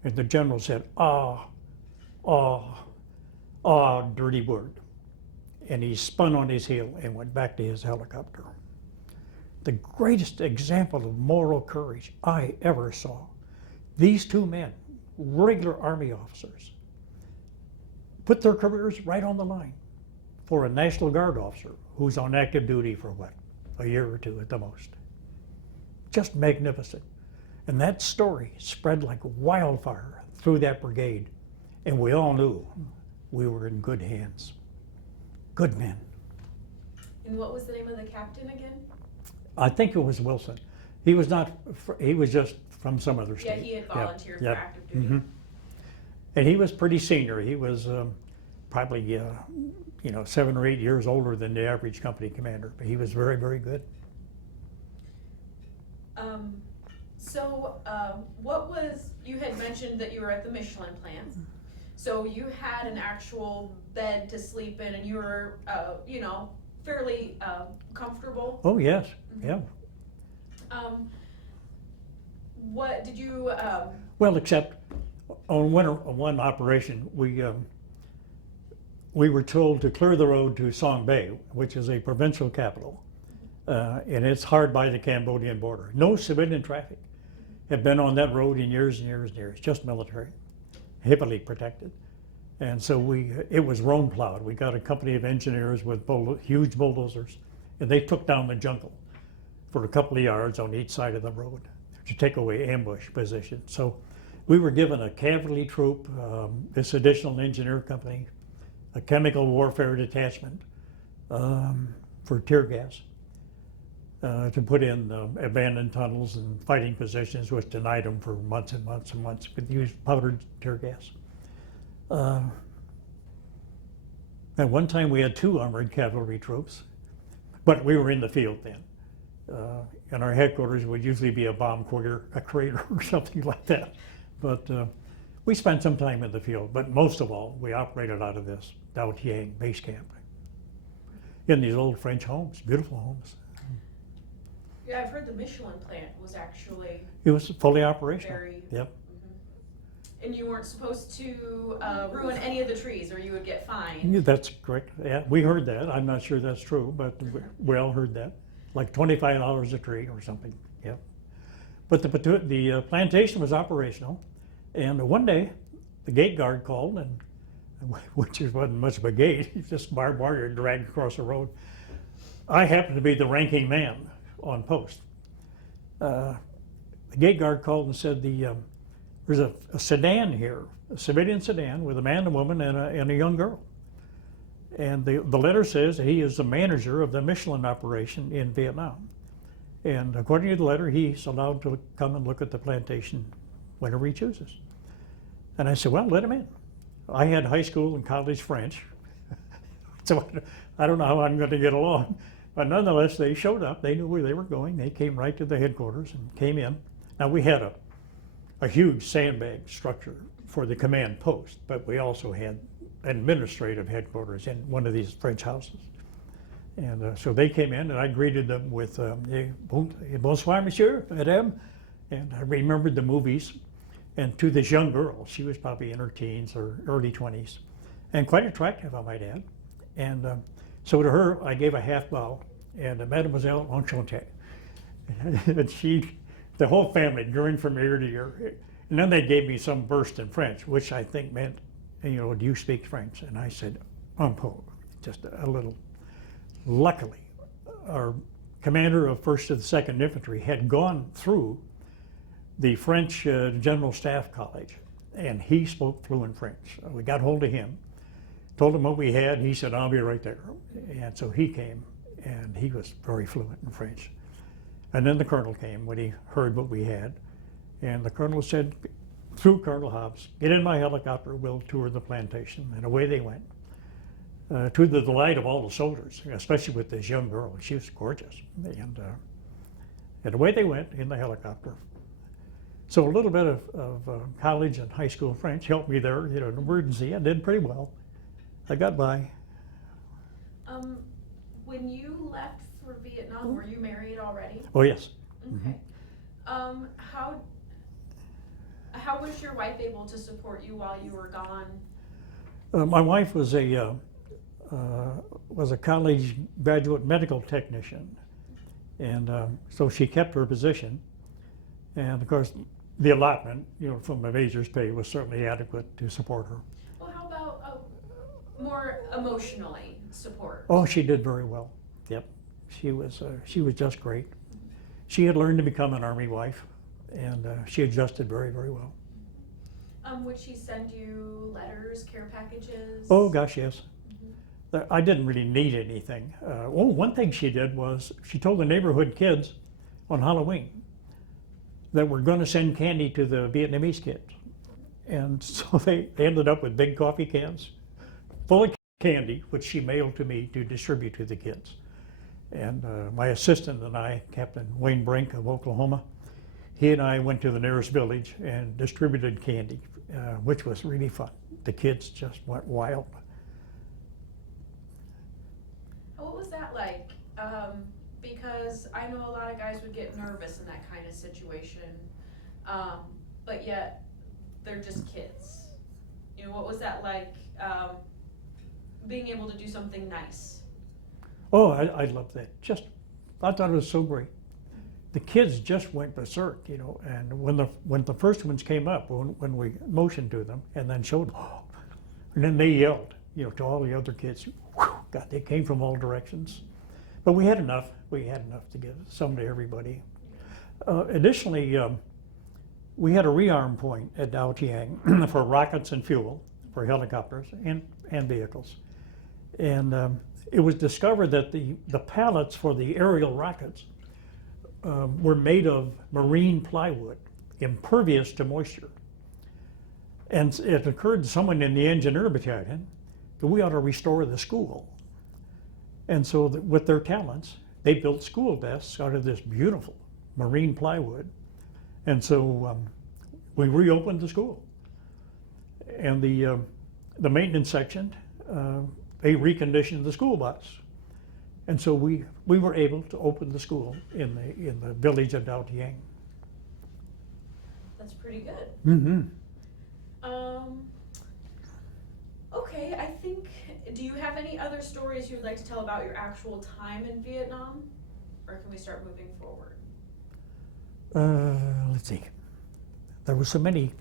And the general said, dirty word. And he spun on his heel and went back to his helicopter. The greatest example of moral courage I ever saw. These 2 men, regular Army officers, put their careers right on the line for a National Guard officer who's on active duty for what, a year or 2 at the most. Just magnificent. And that story spread like wildfire through that brigade, and we all knew we were in good hands. Good men. And what was the name of the captain again? I think it was Wilson. He was not, he was just from some other state. Yeah, he had volunteered Yep. for active duty. Mm-hmm. And he was pretty senior. He was probably 7 or 8 years older than the average company commander, but he was very, very good. You had mentioned that you were at the Michelin Plant. So you had an actual bed to sleep in, and you were, fairly comfortable. Oh, yes, Mm-hmm. yeah. What did you? Well, except on one operation, we were told to clear the road to Song Bay, which is a provincial capital, and it's hard by the Cambodian border. No civilian traffic had been on that road in years and years and years, just military, heavily protected. And so it was roan plowed. We got a company of engineers with huge bulldozers, and they took down the jungle for a couple of yards on each side of the road to take away ambush positions. So we were given a cavalry troop, this additional engineer company, a chemical warfare detachment for tear gas to put in abandoned tunnels and fighting positions, which denied them for months and months and months. We used powdered tear gas. At one time we had 2 armored cavalry troops, but we were in the field then. And our headquarters would usually be a bomb crater or something like that. But we spent some time in the field, but most of all, we operated out of this Dao Tiang base camp in these old French homes, beautiful homes. Yeah, I've heard the Michelin Plant was actually It was fully operational. very. Yep. And you weren't supposed to ruin any of the trees, or you would get fined. Yeah, that's correct. Yeah, we heard that. I'm not sure that's true, but we all heard that. Like $25 a tree or something. Yep. But the plantation was operational, and one day the gate guard called, and which wasn't much of a gate, it's just barbed wire dragged across the road. I happened to be the ranking man on post. The gate guard called and said there's a sedan here, a civilian sedan with a man, a woman, and a young girl. And the letter says he is the manager of the Michelin operation in Vietnam. And according to the letter, he's allowed to come and look at the plantation whenever he chooses. And I said, well, let him in. I had high school and college French, so I don't know how I'm going to get along. But nonetheless, they showed up. They knew where they were going. They came right to the headquarters and came in. Now, we had a huge sandbag structure for the command post, but we also had administrative headquarters in one of these French houses. And so they came in, and I greeted them with bonsoir, monsieur, madame. And I remembered the movies. And to this young girl, she was probably in her teens or early 20s, and quite attractive, I might add. And so to her, I gave a half bow, and Mademoiselle Enchantée. And the whole family grinned from ear to ear. And then they gave me some burst in French, which I think meant, do you speak French? And I said, un peu, just a little. Luckily, our commander of 1st and 2nd Infantry had gone through the French General Staff College, and he spoke fluent French. We got hold of him, told him what we had. He said, I'll be right there. And so he came, and he was very fluent in French. And then the colonel came when he heard what we had, and the colonel said, through Colonel Hobbs, get in my helicopter, we'll tour the plantation. And away they went, to the delight of all the soldiers, especially with this young girl. She was gorgeous. And away they went in the helicopter. So a little bit of college and high school French helped me there. An emergency, I did pretty well. I got by. When you left for Vietnam, were you married already? Oh, yes. Okay. How was your wife able to support you while you were gone? My wife was a college graduate medical technician, and so she kept her position. And of course, the allotment, from my major's pay was certainly adequate to support her. Well, how about more emotionally support? Oh, she did very well. Yep, she was just great. She had learned to become an Army wife, and she adjusted very, very well. Would she send you letters, care packages? Oh gosh, yes. I didn't really need anything. One thing she did was she told the neighborhood kids on Halloween that we're going to send candy to the Vietnamese kids. And so they ended up with big coffee cans full of candy, which she mailed to me to distribute to the kids. And my assistant and I, Captain Wayne Brink of Oklahoma, he and I went to the nearest village and distributed candy, which was really fun. The kids just went wild. What was that like? Because I know a lot of guys would get nervous in that kind of situation, but yet they're just kids. What was that like, being able to do something nice? Oh, I loved that. I thought it was so great. The kids just went berserk, and when the first ones came up, when we motioned to them and then showed them, And then they yelled, to all the other kids. Whew, God, they came from all directions. But we had enough. We had enough to give some to everybody. Additionally, we had a rearm point at Dao Tiang for rockets and fuel for helicopters and vehicles. And it was discovered that the pallets for the aerial rockets were made of marine plywood, impervious to moisture. And it occurred to someone in the engineer battalion that we ought to restore the school. And so with their talents, they built school desks out of this beautiful marine plywood. And so we reopened the school. And the maintenance section, they reconditioned the school bus. And so we were able to open the school in the village of Dao Tiang. That's pretty good. Mm-hmm. Okay, I think, do you have any other stories you'd like to tell about your actual time in Vietnam? Or can we start moving forward? Let's see. There were so many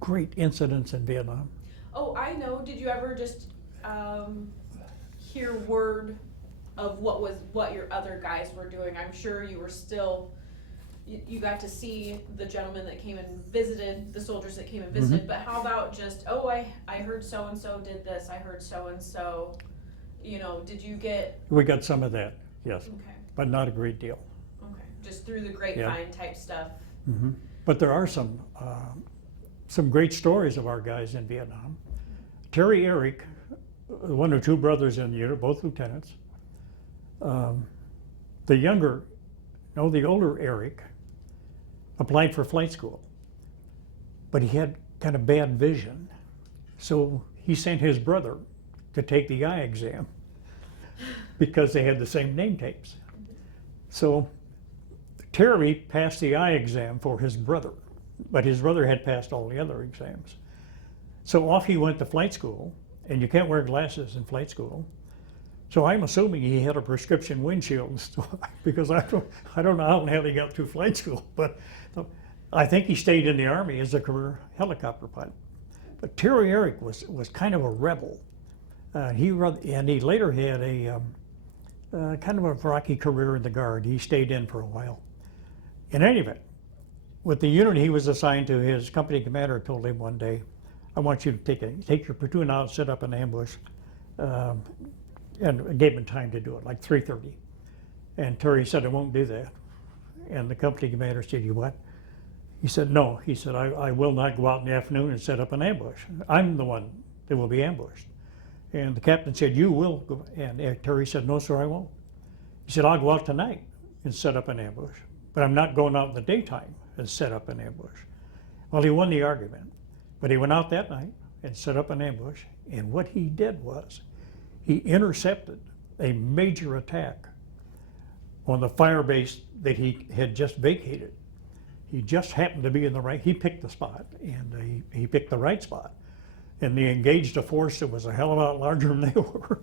great incidents in Vietnam. Oh, I know. Did you ever just hear word of what your other guys were doing? I'm sure you were still, you got to see the gentlemen that came and visited, the soldiers that came and visited, Mm-hmm. but how about just, oh, I heard so-and-so did this, I heard so-and-so, did you get? We got some of that, yes, Okay, but not a great deal. okay, just through the grapevine type stuff. Mm-hmm. But there are some great stories of our guys in Vietnam. Terry Eric, one of two brothers in the unit, both lieutenants. The older Eric applied for flight school, but he had kind of bad vision. So he sent his brother to take the eye exam because they had the same name tapes. So Terry passed the eye exam for his brother, but his brother had passed all the other exams. So off he went to flight school, and you can't wear glasses in flight school. So I'm assuming he had a prescription windshield because I don't know how the hell he got through flight school, but I think he stayed in the Army as a career helicopter pilot. But Terry Eric was kind of a rebel. He later had a kind of a rocky career in the Guard. He stayed in for a while. In any event, with the unit he was assigned to, his company commander told him one day, I want you to take your platoon out, set up an ambush, and gave him time to do it, like 3:30. And Terry said, I won't do that. And the company commander said, you what? He said, no. He said, I will not go out in the afternoon and set up an ambush. I'm the one that will be ambushed. And the captain said, you will go. And Terry said, no, sir, I won't. He said, I'll go out tonight and set up an ambush, but I'm not going out in the daytime and set up an ambush. Well, he won the argument, but he went out that night and set up an ambush. And what he did was he intercepted a major attack on the fire base that he had just vacated. He just happened to be in the right, he picked the spot, and he picked the right spot. And they engaged a force that was a hell of a lot larger than they were.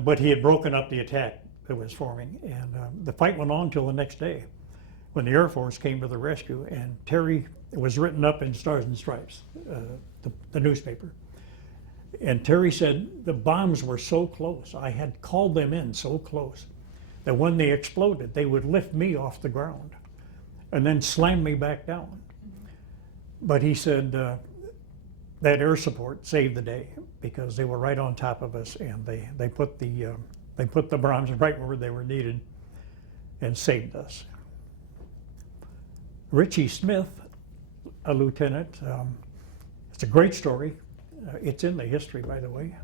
But he had broken up the attack that was forming. And the fight went on until the next day when the Air Force came to the rescue. And Terry was written up in Stars and Stripes, the newspaper. And Terry said the bombs were so close, I had called them in so close, that when they exploded, they would lift me off the ground and then slam me back down. But he said that air support saved the day because they were right on top of us, and they put the bombs right where they were needed and saved us. Richie Smith, a lieutenant, it's a great story. It's in the history, by the way.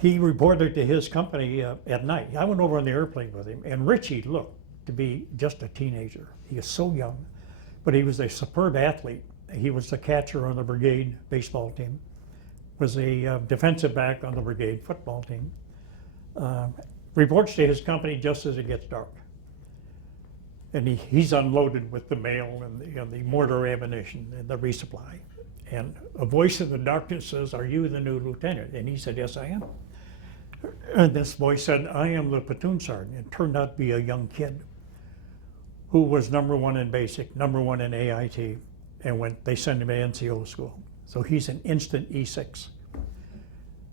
He reported to his company at night. I went over on the airplane with him, and Richie looked to be just a teenager. He is so young, but he was a superb athlete. He was the catcher on the brigade baseball team, was a defensive back on the brigade football team. Reports to his company just as it gets dark. And he's unloaded with the mail and the mortar ammunition and the resupply. And a voice in the darkness says, are you the new lieutenant? And he said, yes, I am. And this voice said, I am the platoon sergeant. It turned out to be a young kid who was #1 in basic, #1 in AIT, and they sent him to NCO school. So he's an instant E6.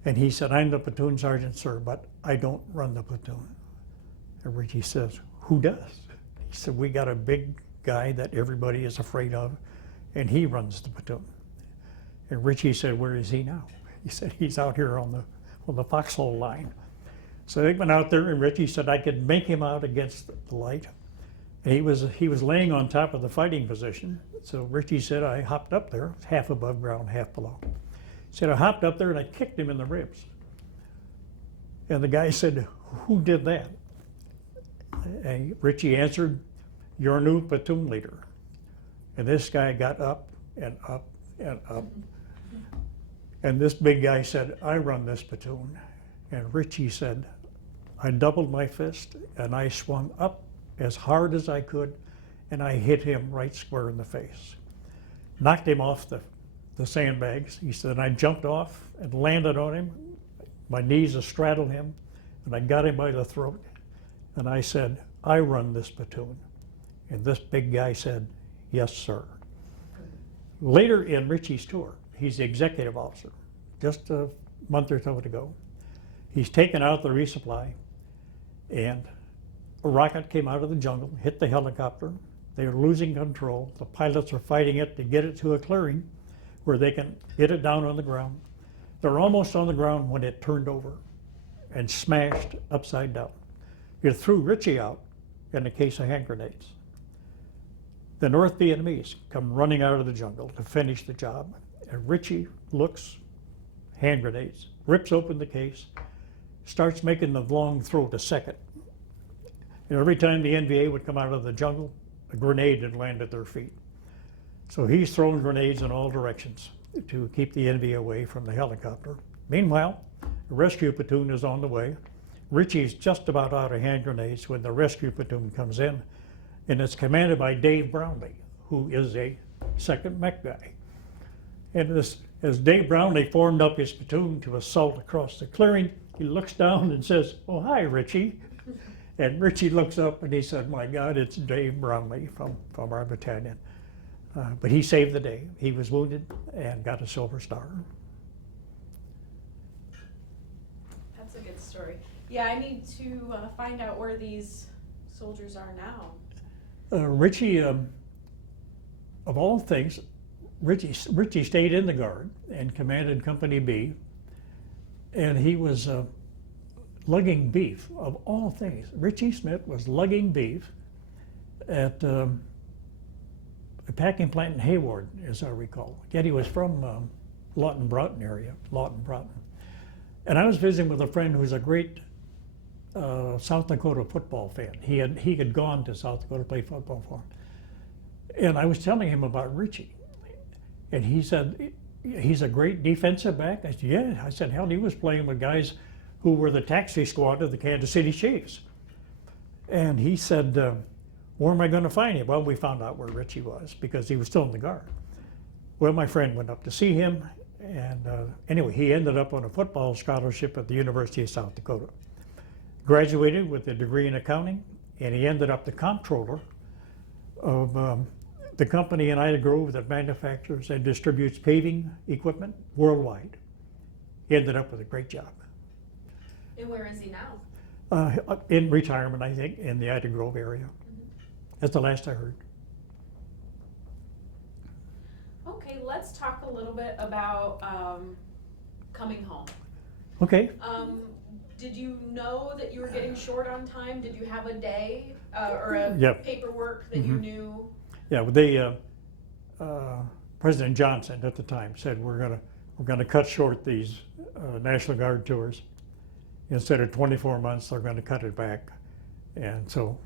And he said, I'm the platoon sergeant, sir, but I don't run the platoon. And Richie says, who does? He said, we got a big guy that everybody is afraid of, and he runs the platoon. And Richie said, where is he now? He said, he's out here on the foxhole line. So they went out there, and Richie said I could make him out against the light. And he was laying on top of the fighting position. So Richie said I hopped up there, half above ground, half below. He said I hopped up there and I kicked him in the ribs. And the guy said, who did that? And Richie answered, your new platoon leader. And this guy got up and up and up. And this big guy said, I run this platoon. And Richie said, I doubled my fist and I swung up as hard as I could, and I hit him right square in the face. Knocked him off the sandbags. He said, I jumped off and landed on him. My knees straddled him, and I got him by the throat. And I said, I run this platoon. And this big guy said, yes, sir. Later in Richie's tour, he's the executive officer, just a month or so ago. He's taken out the resupply, and a rocket came out of the jungle, hit the helicopter. They are losing control. The pilots are fighting it to get it to a clearing where they can get it down on the ground. They're almost on the ground when it turned over and smashed upside down. It threw Richie out in a case of hand grenades. The North Vietnamese come running out of the jungle to finish the job, and Richie looks, hand grenades, rips open the case, starts making the long throw to second. And every time the NVA would come out of the jungle, a grenade had landed at their feet. So he's throwing grenades in all directions to keep the NVA away from the helicopter. Meanwhile, a rescue platoon is on the way. Richie's just about out of hand grenades when the rescue platoon comes in, and it's commanded by Dave Brownlee, who is a second mech guy. And as Dave Brownlee formed up his platoon to assault across the clearing, he looks down and says, oh, hi, Richie. And Richie looks up and he said, my God, it's Dave Brownlee from our battalion. But he saved the day. He was wounded and got a Silver Star. That's a good story. Yeah, I need to find out where these soldiers are now. Richie, of all things, Richie stayed in the Guard and commanded Company B, and he was lugging beef, of all things. Richie Smith was lugging beef at a packing plant in Hayward, as I recall. Yet he was from Lawton Broughton area, Lawton Broughton. And I was visiting with a friend who's a great South Dakota football fan. He had gone to South Dakota to play football for him. And I was telling him about Richie. And he said, he's a great defensive back. I said, yeah. I said, hell, he was playing with guys who were the taxi squad of the Kansas City Chiefs. And he said, where am I going to find him? Well, we found out where Richie was because he was still in the Guard. Well, my friend went up to see him, and anyway, he ended up on a football scholarship at the University of South Dakota. Graduated with a degree in accounting, and he ended up the comptroller of the company in Ida Grove that manufactures and distributes paving equipment worldwide. He ended up with a great job. And where is he now? In retirement, I think, in the Ida Grove area. Mm-hmm. That's the last I heard. Okay, let's talk a little bit about coming home. Okay. Did you know that you were getting short on time? Did you have a day or a Yep. paperwork that you knew? Yeah, well, they, President Johnson at the time said we're gonna cut short these National Guard tours. Instead of 24 months, they're going to cut it back. And so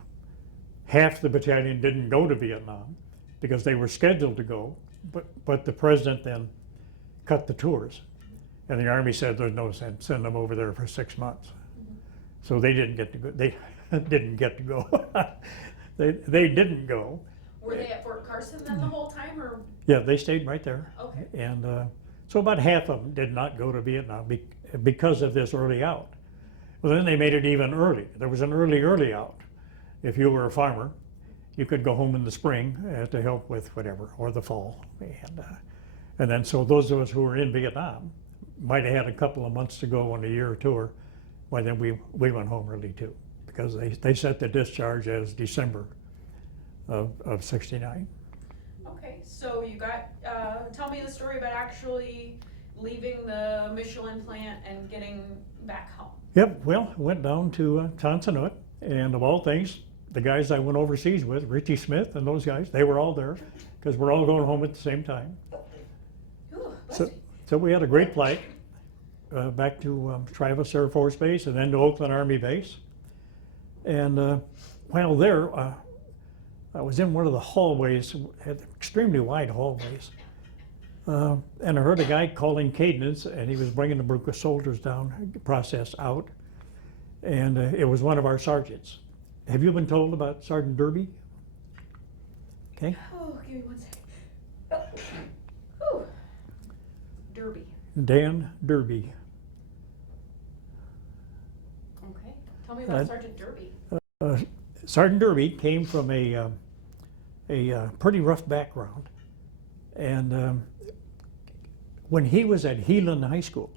half the battalion didn't go to Vietnam because they were scheduled to go, but the president then cut the tours. And the Army said there's no sense send them over there for 6 months. So they didn't get to go. They didn't get to go. they didn't go. Were they at Fort Carson then the whole time, or? Yeah, they stayed right there. Okay. And so about half of them did not go to Vietnam because of this early out. Well, then they made it even early. There was an early out. If you were a farmer, you could go home in the spring to help with whatever, or the fall. And And then so those of us who were in Vietnam might have had a couple of months to go on a year tour. Well, then we went home early too, because they set the discharge as December of '69. Okay, so you got, tell me the story about actually leaving the Michelin plant and getting back home. Yep, well, went down to Tonsanut, and of all things, the guys I went overseas with, Richie Smith and those guys, they were all there, because we're all going home at the same time. Ooh, bless me. So we had a great flight back to Travis Air Force Base and then to Oakland Army Base. And while there, I was in one of the hallways, had extremely wide hallways, and I heard a guy calling cadence, and he was bringing a group of soldiers down, process out, and it was one of our sergeants. Have you been told about Sergeant Derby? Okay. Oh, give me 1 second. Oh. Ooh. Derby. Dan Derby. Okay, tell me about Sergeant Derby. Sergeant Derby came from a pretty rough background, and when he was at Heelan High School,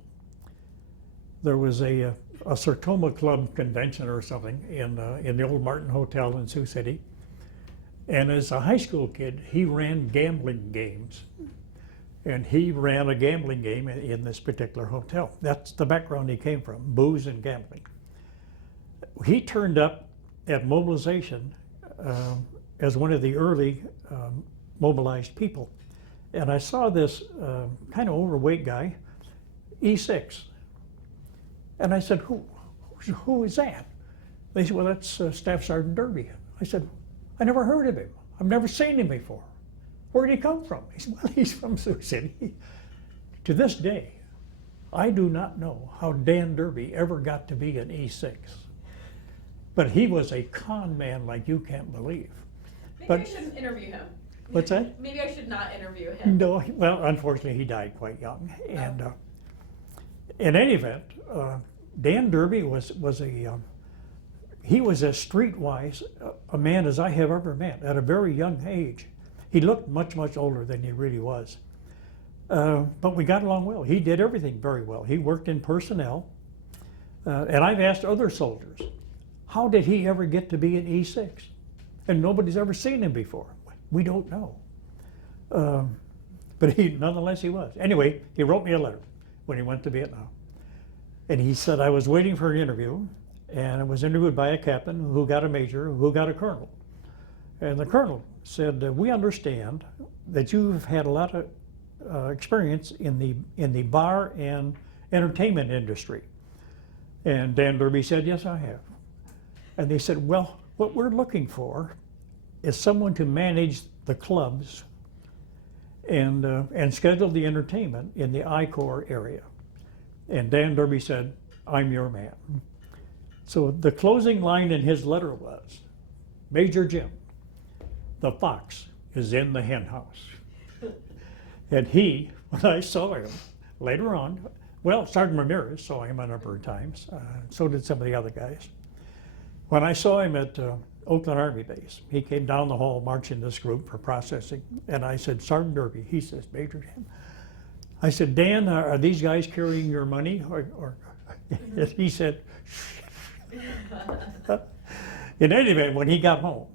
there was a Sertoma Club convention or something in the old Martin Hotel in Sioux City, and as a high school kid, he ran gambling games, and he ran a gambling game in this particular hotel. That's the background he came from, booze and gambling. He turned up at mobilization as one of the early mobilized people. And I saw this kind of overweight guy, E6. And I said, who is that? They said, well, that's Staff Sergeant Derby. I said, I never heard of him. I've never seen him before. Where did he come from? He said, well, he's from Sioux City. To this day, I do not know how Dan Derby ever got to be an E6. But he was a con man like you can't believe. Maybe I shouldn't interview him. What's that? Maybe I should not interview him. No, well, unfortunately, he died quite young. And in any event, Dan Derby was he was as streetwise a man as I have ever met at a very young age. He looked much, much older than he really was. But we got along well. He did everything very well. He worked in personnel. And I've asked other soldiers, how did he ever get to be an E6? And nobody's ever seen him before. We don't know. But nonetheless, he was. Anyway, he wrote me a letter when he went to Vietnam. And he said, I was waiting for an interview, and I was interviewed by a captain who got a major, who got a colonel. And the colonel said, we understand that you've had a lot of experience in the bar and entertainment industry. And Dan Derby said, yes, I have. And they said, well, what we're looking for is someone to manage the clubs and schedule the entertainment in the I-Corps area. And Dan Derby said, I'm your man. So the closing line in his letter was, Major Jim, the fox is in the hen house. And he, when I saw him later on, well, Sergeant Ramirez saw him a number of times, so did some of the other guys. When I saw him at Oakland Army Base, he came down the hall marching this group for processing, and I said, Sergeant Derby, he says, Major Dan. I said, Dan, are these guys carrying your money? Or he said, in any event, when he got home,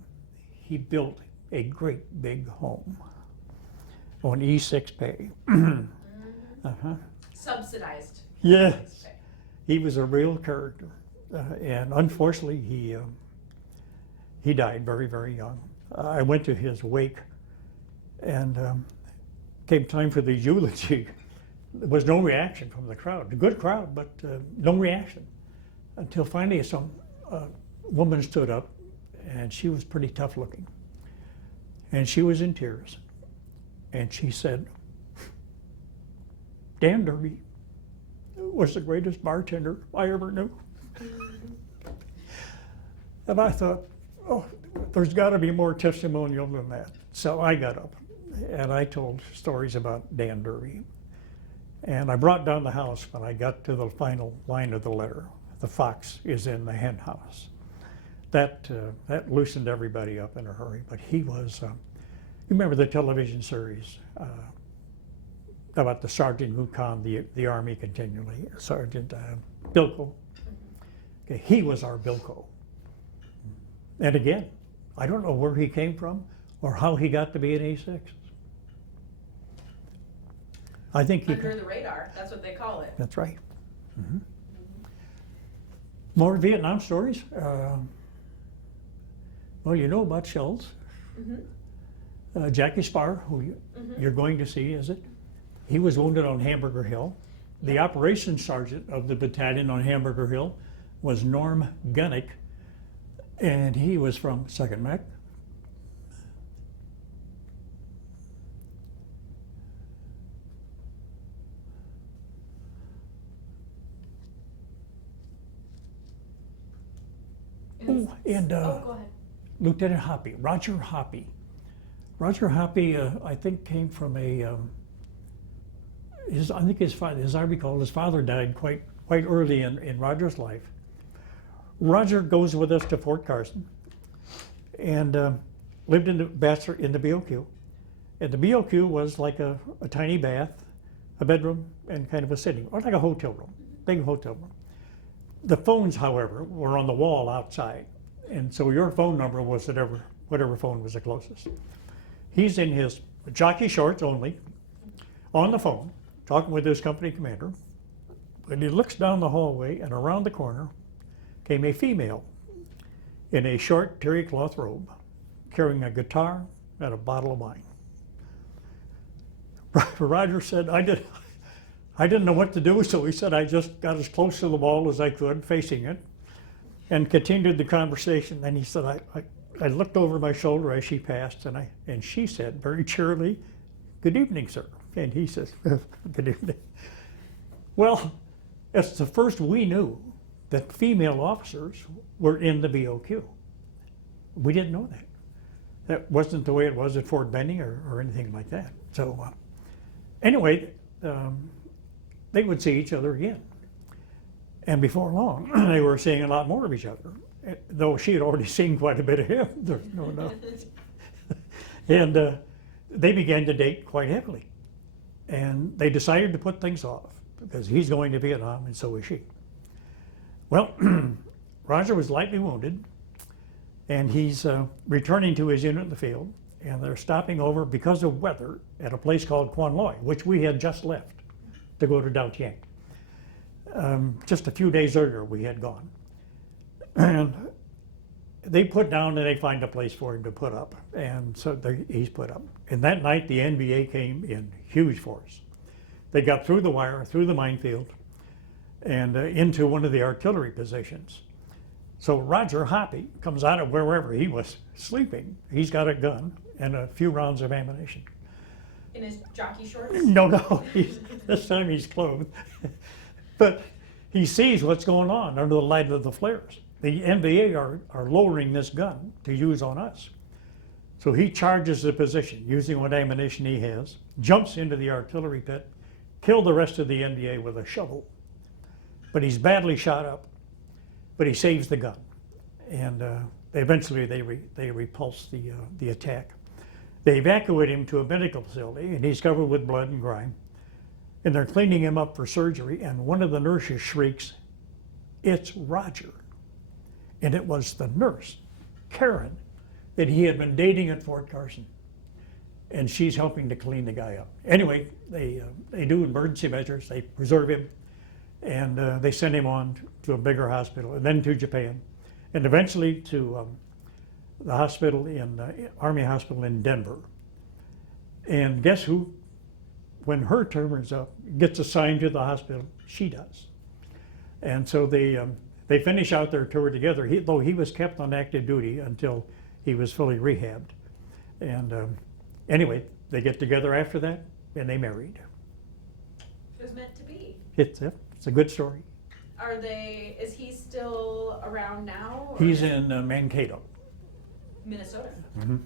he built a great big home on E6 pay. Subsidized. Yes, he was a real character, and unfortunately, he died very, very young. I went to his wake, and came time for the eulogy. There was no reaction from the crowd. A good crowd, but no reaction, until finally some woman stood up, and she was pretty tough looking, and she was in tears, and she said, Dan Derby was the greatest bartender I ever knew. And I thought, oh, there's got to be more testimonial than that. So I got up and I told stories about Dan Derby. And I brought down the house when I got to the final line of the letter. The fox is in the hen house. That loosened everybody up in a hurry. But he was, you remember the television series, about the sergeant who conned the Army continually, Sergeant Bilko. Okay, he was our Bilko. And again, I don't know where he came from or how he got to be an A6. I think he... Under the radar, that's what they call it. That's right. Mm-hmm. More Vietnam stories. Well, you know about shells. Mm-hmm. Jackie Spar, who you're going to see, is it? He was wounded on Hamburger Hill. The operations sergeant of the battalion on Hamburger Hill was Norm Gunnick, and he was from 2nd Mech. And go ahead. Lieutenant Hoppy, Roger Hoppy. Roger Hoppy, I think, came from a. I think his father, as I recall, his father died quite early in Roger's life. Roger goes with us to Fort Carson, and lived in the bachelor in the BOQ. And the BOQ was like a tiny bath, a bedroom, and kind of a sitting, or like a hotel room, big hotel room. The phones, however, were on the wall outside, and so your phone number was whatever phone was the closest. He's in his jockey shorts only, on the phone, talking with his company commander. When he looks down the hallway and around the corner came a female in a short terry cloth robe, carrying a guitar and a bottle of wine. Roger said, I didn't know what to do, so he said I just got as close to the wall as I could, facing it, and continued the conversation. Then he said, I looked over my shoulder as she passed, and she said very cheerily, "Good evening, sir." And he says, "Good evening." Well, it's the first we knew that female officers were in the BOQ. We didn't know that. That wasn't the way it was at Fort Benning or anything like that. So anyway, they would see each other again. And before long, they were seeing a lot more of each other, though she had already seen quite a bit of him. There's no doubt. And they began to date quite heavily. And they decided to put things off because he's going to Vietnam and so is she. Well, Roger was lightly wounded, and he's returning to his unit in the field, and they're stopping over because of weather at a place called Quan Loy, which we had just left to go to Dao Tiang. Just a few days earlier we had gone. And they put down and they find a place for him to put up, and so he's put up. And that night the NVA came in huge force. They got through the wire, through the minefield, and into one of the artillery positions. So Roger Hoppy comes out of wherever he was sleeping. He's got a gun and a few rounds of ammunition. In his jockey shorts? No, this time he's clothed. But he sees what's going on under the light of the flares. The NVA are lowering this gun to use on us. So he charges the position using what ammunition he has, jumps into the artillery pit, killed the rest of the NVA with a shovel. But he's badly shot up, but he saves the gun. And eventually they repulse the attack. They evacuate him to a medical facility, and he's covered with blood and grime. And they're cleaning him up for surgery, and one of the nurses shrieks, "It's Roger." And it was the nurse, Karen, that he had been dating at Fort Carson. And she's helping to clean the guy up. Anyway, they do emergency measures, they preserve him, and they send him on to a bigger hospital, and then to Japan, and eventually to the hospital Army Hospital in Denver. And guess who, when her term is up, gets assigned to the hospital? She does. And so they finish out their tour together, though he was kept on active duty until he was fully rehabbed. And anyway, they get together after that, and they married. It was meant to be. It's a good story. Is he still around now? Or He's in Mankato. Minnesota. Mm-hmm.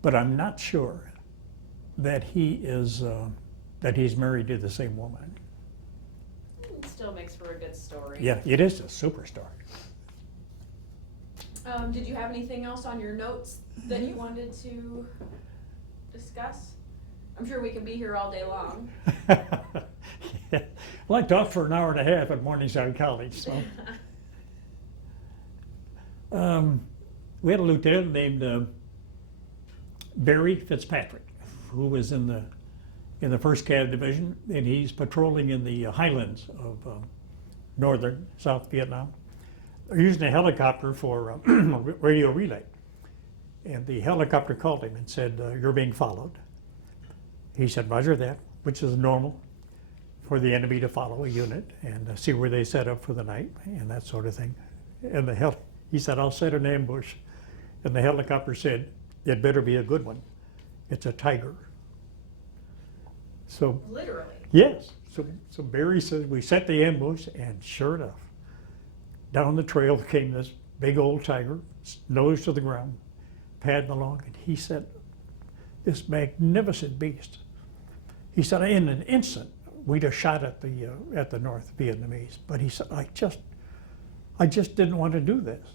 But I'm not sure that he's married to the same woman. It still makes for a good story. Yeah, it is a super story. Did you have anything else on your notes that you wanted to? discuss? I'm sure we can be here all day long. Yeah. Well, I taught for an hour and a half at Morningside College, so. We had a lieutenant named Barry Fitzpatrick, who was in the 1st Cav Division, and he's patrolling in the highlands of northern South Vietnam. They're using a helicopter for radio relay. And the helicopter called him and said, "You're being followed." He said, "Roger that," which is normal for the enemy to follow a unit and see where they set up for the night and that sort of thing. And he said, "I'll set an ambush." And the helicopter said, "It better be a good one. It's a tiger." So Literally. yes, so Barry says we set the ambush, and sure enough, down the trail came this big old tiger, nose to the ground, padding along, and he said, this magnificent beast. He said, in an instant, we'd have shot at the North Vietnamese. But he said, I just didn't want to do this.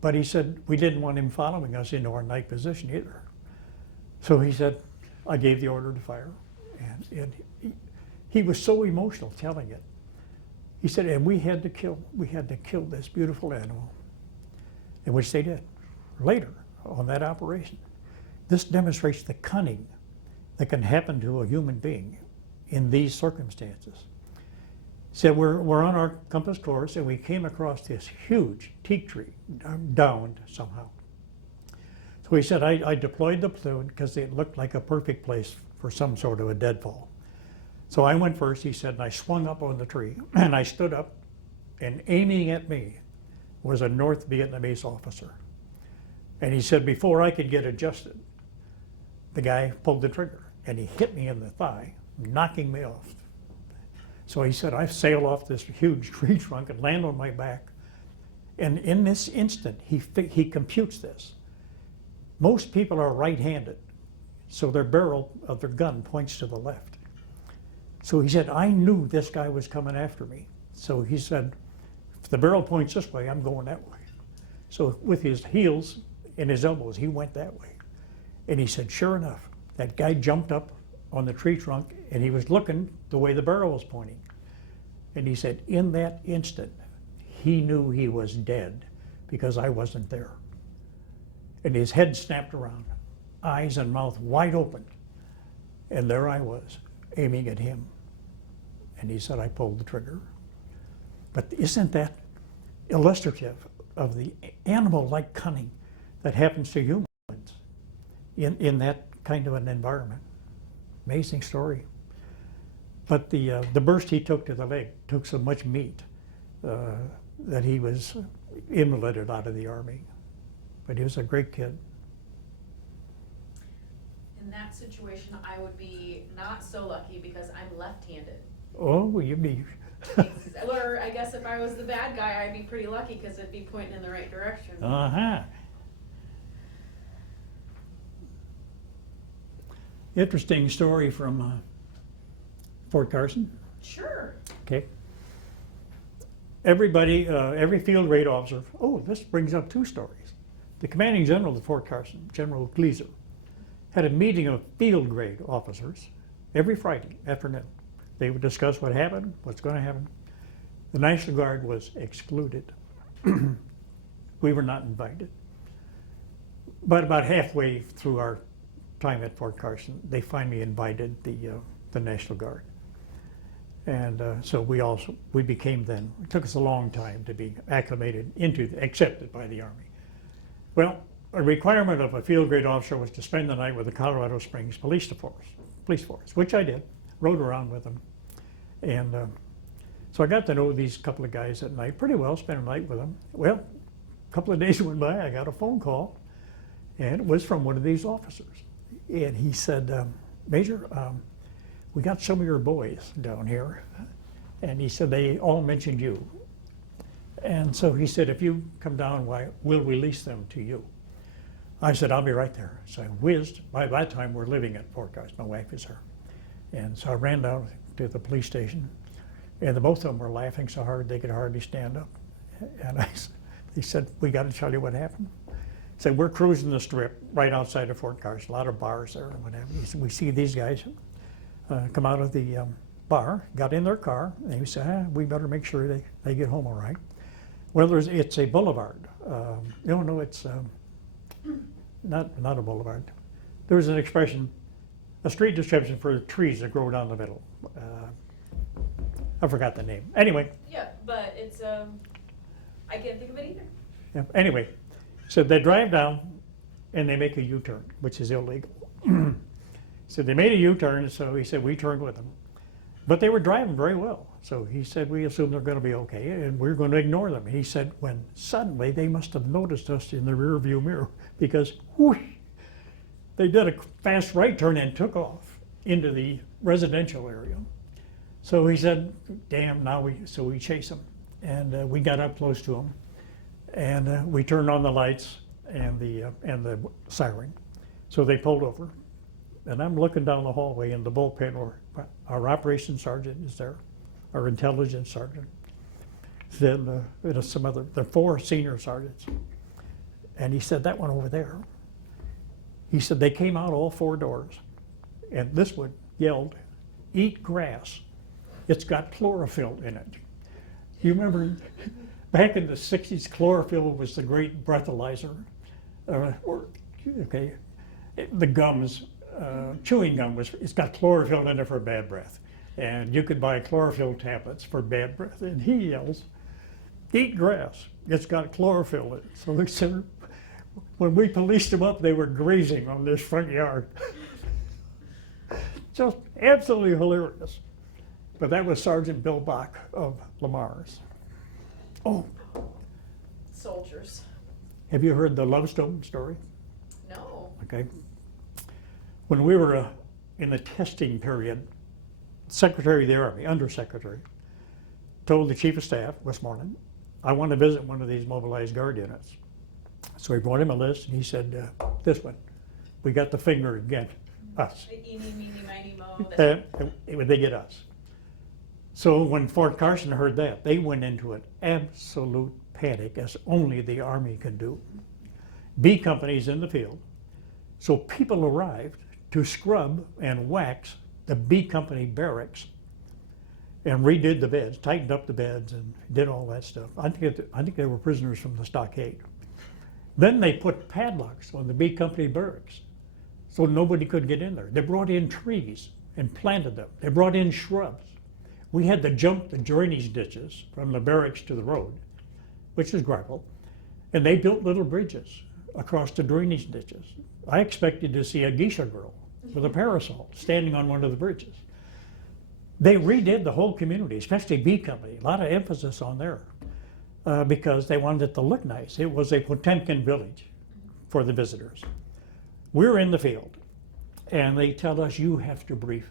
But he said, we didn't want him following us into our night position either. So he said, I gave the order to fire. And he was so emotional telling it. He said, and we had to kill this beautiful animal, and which they did later on that operation. This demonstrates the cunning that can happen to a human being in these circumstances. He said, we're on our compass course, and we came across this huge teak tree, downed somehow. So he said, I deployed the platoon because it looked like a perfect place for some sort of a deadfall. So I went first, he said, and I swung up on the tree, and I stood up, and aiming at me was a North Vietnamese officer. And he said, before I could get adjusted, the guy pulled the trigger, and he hit me in the thigh, knocking me off. So he said, I sailed off this huge tree trunk and landed on my back. And in this instant, he computes this. Most people are right-handed, so their barrel of their gun points to the left. So he said, I knew this guy was coming after me. So he said, if the barrel points this way, I'm going that way. So with his heels and his elbows, he went that way. And he said, sure enough, that guy jumped up on the tree trunk, and he was looking the way the barrel was pointing. And he said, in that instant, he knew he was dead because I wasn't there. And his head snapped around, eyes and mouth wide open. And there I was, aiming at him. And he said, I pulled the trigger. But isn't that illustrative of the animal-like cunning that happens to humans in that kind of an environment? Amazing story. But the burst he took to the leg took so much meat that he was invalided out of the Army. But he was a great kid. In that situation, I would be not so lucky because I'm left-handed. Oh, well, you'd be. Or I guess if I was the bad guy, I'd be pretty lucky because it'd be pointing in the right direction. Uh-huh. Interesting story from Fort Carson. Sure. Okay. Everybody, every field grade officer, this brings up two stories. The commanding general of Fort Carson, General Gleaser, had a meeting of field grade officers every Friday afternoon. They would discuss what happened, what's going to happen. The National Guard was excluded. We were not invited. But about halfway through our time at Fort Carson, they finally invited the National Guard. And so we became then, it took us a long time to be acclimated accepted by the Army. Well, a requirement of a field grade officer was to spend the night with the Colorado Springs Police Force, which I did, rode around with them. And so I got to know these couple of guys at night pretty well, spent a night with them. Well, a couple of days went by, I got a phone call, and it was from one of these officers. And he said, Major, we got some of your boys down here. And he said, they all mentioned you. And so he said, if you come down, we'll release them to you. I said, I'll be right there. So I whizzed. By that time, we're living at Fort Carson. My wife is there. And so I ran down to the police station, and both of them were laughing so hard they could hardly stand up. And they said, we got to tell you what happened. Said, we're cruising the strip right outside of Fort Carson, a lot of bars there and whatever. He said, we see these guys come out of the bar, got in their car, and he said, we better make sure they get home all right. Well, it's a boulevard. No, it's not a boulevard. There's an expression, a street description for trees that grow down the middle. I forgot the name. Anyway. Yeah, but it's, I can't think of it either. Yeah, anyway, so they drive down and they make a U-turn, which is illegal. So they made a U-turn, so he said, we turned with them. But they were driving very well. So he said, we assume they're going to be okay, and we're going to ignore them. He said, when suddenly they must have noticed us in the rear view mirror, because whoosh, they did a fast right turn and took off into the residential area. So he said, damn, so we chased them. And we got up close to them, and we turned on the lights and the siren. So they pulled over. And I'm looking down the hallway in the bullpen where our operations sergeant is there, our intelligence sergeant, then the 4 senior sergeants. And he said, that one over there. He said, they came out all 4 doors, and this one yelled, eat grass. It's got chlorophyll in it. You remember back in the 60s, chlorophyll was the great breathalyzer. Okay, the gums. Chewing gum it's got chlorophyll in it for bad breath, and you could buy chlorophyll tablets for bad breath. And he yells, "Eat grass! It's got chlorophyll in it." So they said, when we policed them up, they were grazing on this front yard. Just absolutely hilarious. But that was Sergeant Bill Bach of Lamar's. Oh, Soldiers. have you heard the Lovestone story? No. Okay. When we were in the testing period, Secretary of the Army, Undersecretary, told the Chief of Staff, Westmoreland, I want to visit one of these mobilized guard units. So he brought him a list, and he said, this one. We got the finger again, us. Eeny, meeny, miny, mo. They get us. So when Fort Carson heard that, they went into an absolute panic, as only the Army can do. B companies in the field. So people arrived to scrub and wax the B Company barracks and redid the beds, tightened up the beds, and did all that stuff. I think they were prisoners from the stockade. Then they put padlocks on the B Company barracks so nobody could get in there. They brought in trees and planted them. They brought in shrubs. We had to jump the drainage ditches from the barracks to the road, which is gravel, and they built little bridges across the drainage ditches. I expected to see a geisha girl with a parasol standing on one of the bridges. They redid the whole community, especially B Company, a lot of emphasis on there, because they wanted it to look nice. It was a Potemkin village for the visitors. We're in the field, and they tell us, you have to brief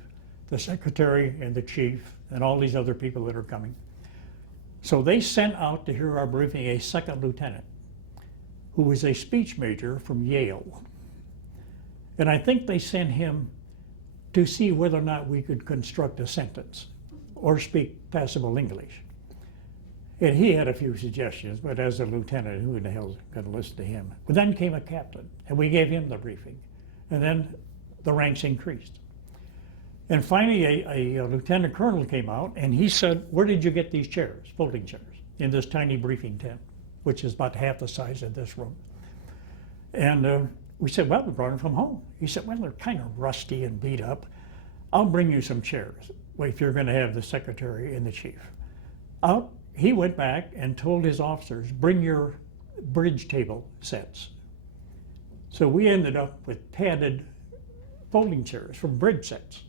the secretary and the chief and all these other people that are coming. So they sent out to hear our briefing a second lieutenant who was a speech major from Yale. And I think they sent him to see whether or not we could construct a sentence or speak passable English. And he had a few suggestions, but as a lieutenant, who in the hell is going to listen to him? But then came a captain, and we gave him the briefing. And then the ranks increased. And finally, a lieutenant colonel came out, and he said, where did you get these chairs, folding chairs, in this tiny briefing tent, which is about half the size of this room? And we said, well, we brought them from home. He said, well, they're kind of rusty and beat up. I'll bring you some chairs if you're going to have the secretary and the chief. He went back and told his officers, bring your bridge table sets. So we ended up with padded folding chairs from bridge sets.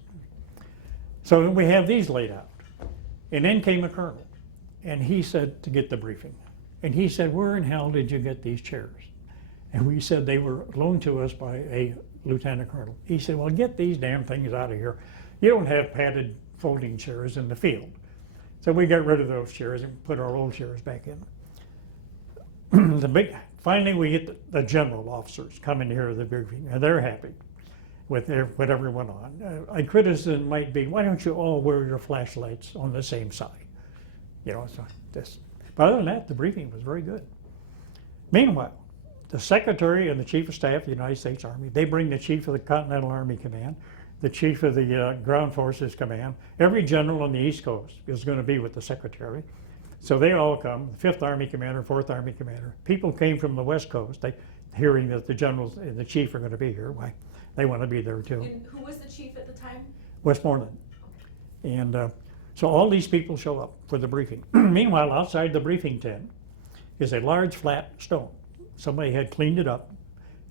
So we have these laid out. And then came a colonel, and he said to get the briefing. And he said, where in hell did you get these chairs? And we said they were loaned to us by a lieutenant colonel. He said, well, get these damn things out of here. You don't have padded folding chairs in the field. So we got rid of those chairs and put our old chairs back in. Finally, we get the general officers coming here to the briefing, and they're happy with whatever went on. A criticism might be, why don't you all wear your flashlights on the same side? You know, so this. But other than that, the briefing was very good. Meanwhile, the Secretary and the Chief of Staff of the United States Army, they bring the Chief of the Continental Army Command, the Chief of the Ground Forces Command. Every general on the East Coast is going to be with the Secretary. So they all come, the 5th Army Commander, 4th Army Commander. People came from the West Coast, hearing that the generals and the Chief are going to be here. Why, they want to be there too. And who was the chief at the time? Westmoreland. And so all these people show up for the briefing. Meanwhile, outside the briefing tent is a large flat stone. Somebody had cleaned it up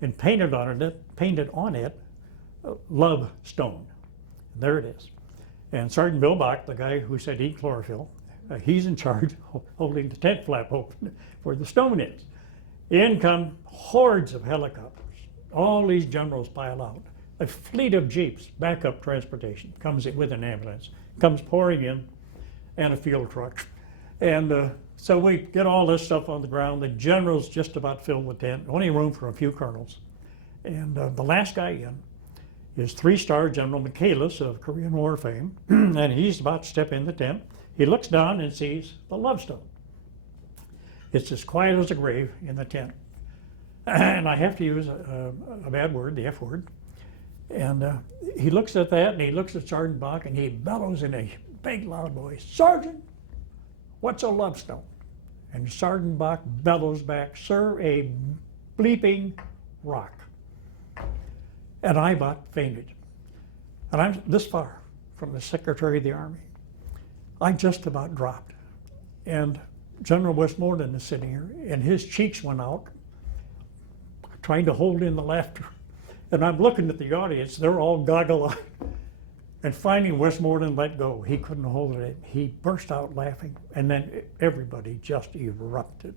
and painted on it Love Stone. And there it is. And Sergeant Bill Bach, the guy who said eat chlorophyll, he's in charge holding the tent flap open where the stone is. In come hordes of helicopters. All these generals pile out. A fleet of jeeps, backup transportation, comes in with an ambulance, comes pouring in, and a field truck. And so we get all this stuff on the ground. The generals just about fill the tent, only room for a few colonels. And the last guy in is 3-star General Michaelis of Korean War fame, and he's about to step in the tent. He looks down and sees the Love Stone. It's as quiet as a grave in the tent. And I have to use a bad word, the F word. And he looks at that, and he looks at Sergeant Bach, and he bellows in a big, loud voice, "Sergeant, what's a love stone?" And Sergeant Bach bellows back, "Sir, a bleeping rock." And I about fainted. And I'm this far from the Secretary of the Army. I just about dropped. And General Westmoreland is sitting here, and his cheeks went out, trying to hold in the laughter. And I'm looking at the audience, they're all goggle-eyed. And finally, Westmoreland let go. He couldn't hold it. He burst out laughing, and then everybody just erupted.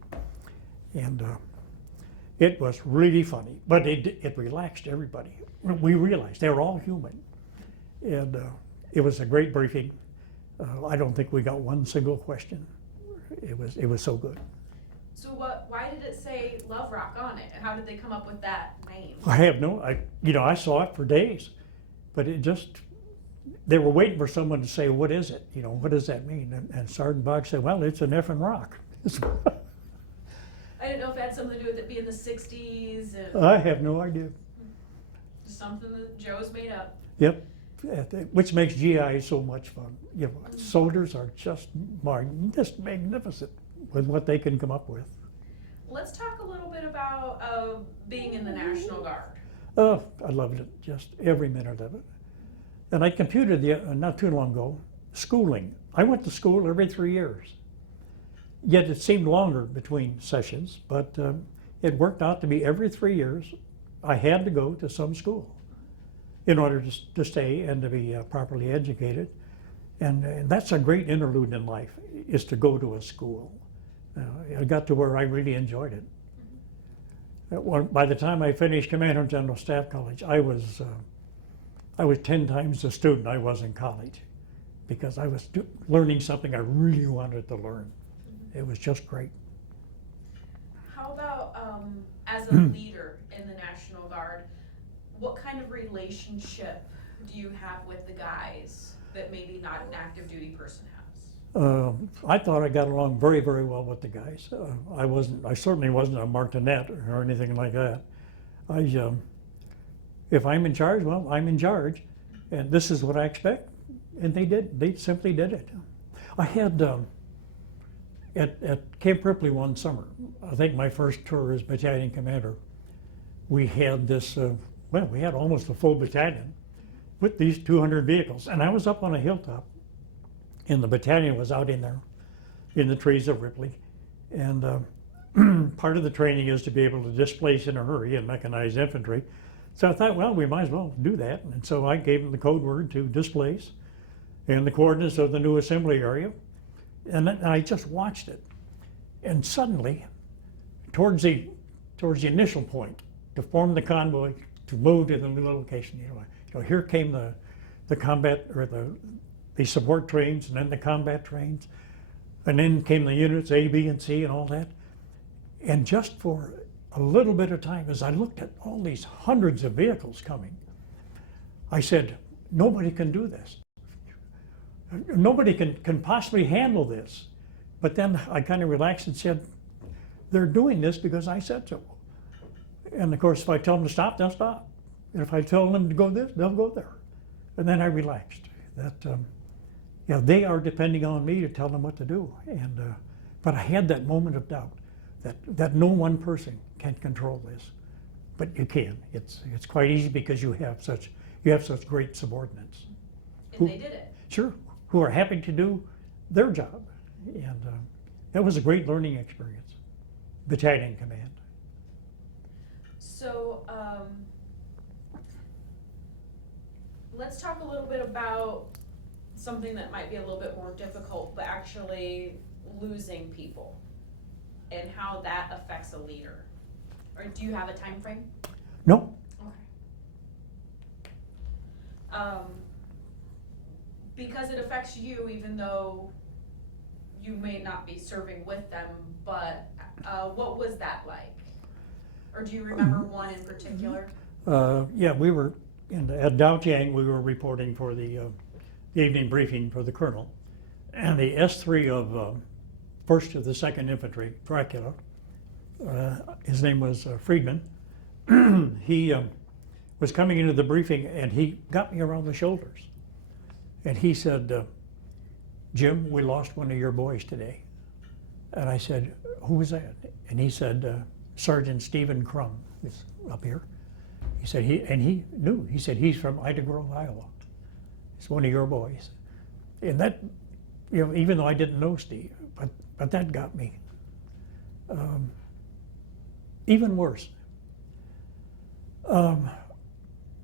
And it was really funny, but it relaxed everybody. We realized they were all human. And it was a great briefing. I don't think we got one single question. It was so good. So why did it say Love Rock on it? And how did they come up with that name? I have I saw it for days, but they were waiting for someone to say, what is it? What does that mean? And Sergeant Bach said, well, it's an effing rock. I didn't know if it had something to do with it being the 60s. And I have no idea. just something that Joe's made up. Yep, which makes GI so much fun. Soldiers are just magnificent with what they can come up with. Let's talk a little bit about being in the National Guard. Oh, I loved it, just every minute of it. And I computed not too long ago, schooling. I went to school every 3 years. Yet it seemed longer between sessions, but it worked out to be every 3 years I had to go to some school in order to stay and to be properly educated. And that's a great interlude in life, is to go to a school. I got to where I really enjoyed it. By the time I finished Commander General Staff College, I was 10 times the student I was in college, because I was learning something I really wanted to learn. It was just great. How about as a leader in the National Guard, what kind of relationship do you have with the guys that maybe not an active duty person has? I thought I got along very, very well with the guys. I certainly wasn't a martinet or anything like that. If I'm in charge, well, I'm in charge, and this is what I expect. And they simply did it. I had, at Camp Ripley one summer, I think my first tour as battalion commander, we had this, we had almost a full battalion with these 200 vehicles. And I was up on a hilltop, and the battalion was out in there in the trees of Ripley. And part of the training is to be able to displace in a hurry in mechanized infantry. So I thought, well, we might as well do that. And so I gave them the code word to displace and the coordinates of the new assembly area. And then I just watched it. And suddenly, towards the initial point, to form the convoy, to move to the new location, here came the combat, or the support trains, and then the combat trains, and then came the units A, B, and C, and all that. And just for a little bit of time, as I looked at all these hundreds of vehicles coming, I said, nobody can do this. Nobody can possibly handle this. But then I kind of relaxed and said, they're doing this because I said so. And of course, if I tell them to stop, they'll stop. And if I tell them to go this, they'll go there. And then I relaxed. That, yeah, they are depending on me to tell them what to do. And, but I had that moment of doubt that no one person can control this, but you can. It's quite easy because you have such great subordinates. And they did it. Sure, who are happy to do their job. And that was a great learning experience, battalion command. So let's talk a little bit about something that might be a little bit more difficult, but actually losing people and how that affects a leader. Or do you have a time frame? No. Okay. Because it affects you, even though you may not be serving with them, but what was that like? Or do you remember one in particular? Yeah, we were at Daojiang. We were reporting for the evening briefing for the colonel, and the S3 of 1st to the 2nd Infantry, Dracula. His name was Friedman. He was coming into the briefing, and he got me around the shoulders, and he said, "Jim, we lost one of your boys today." And I said, "Who was that?" And he said, "Sergeant Stephen Crum is up here." He said, he knew. He said, "He's from Ida Grove, Iowa. He's one of your boys." And that, you know, even though I didn't know Steve, but that got me. Even worse,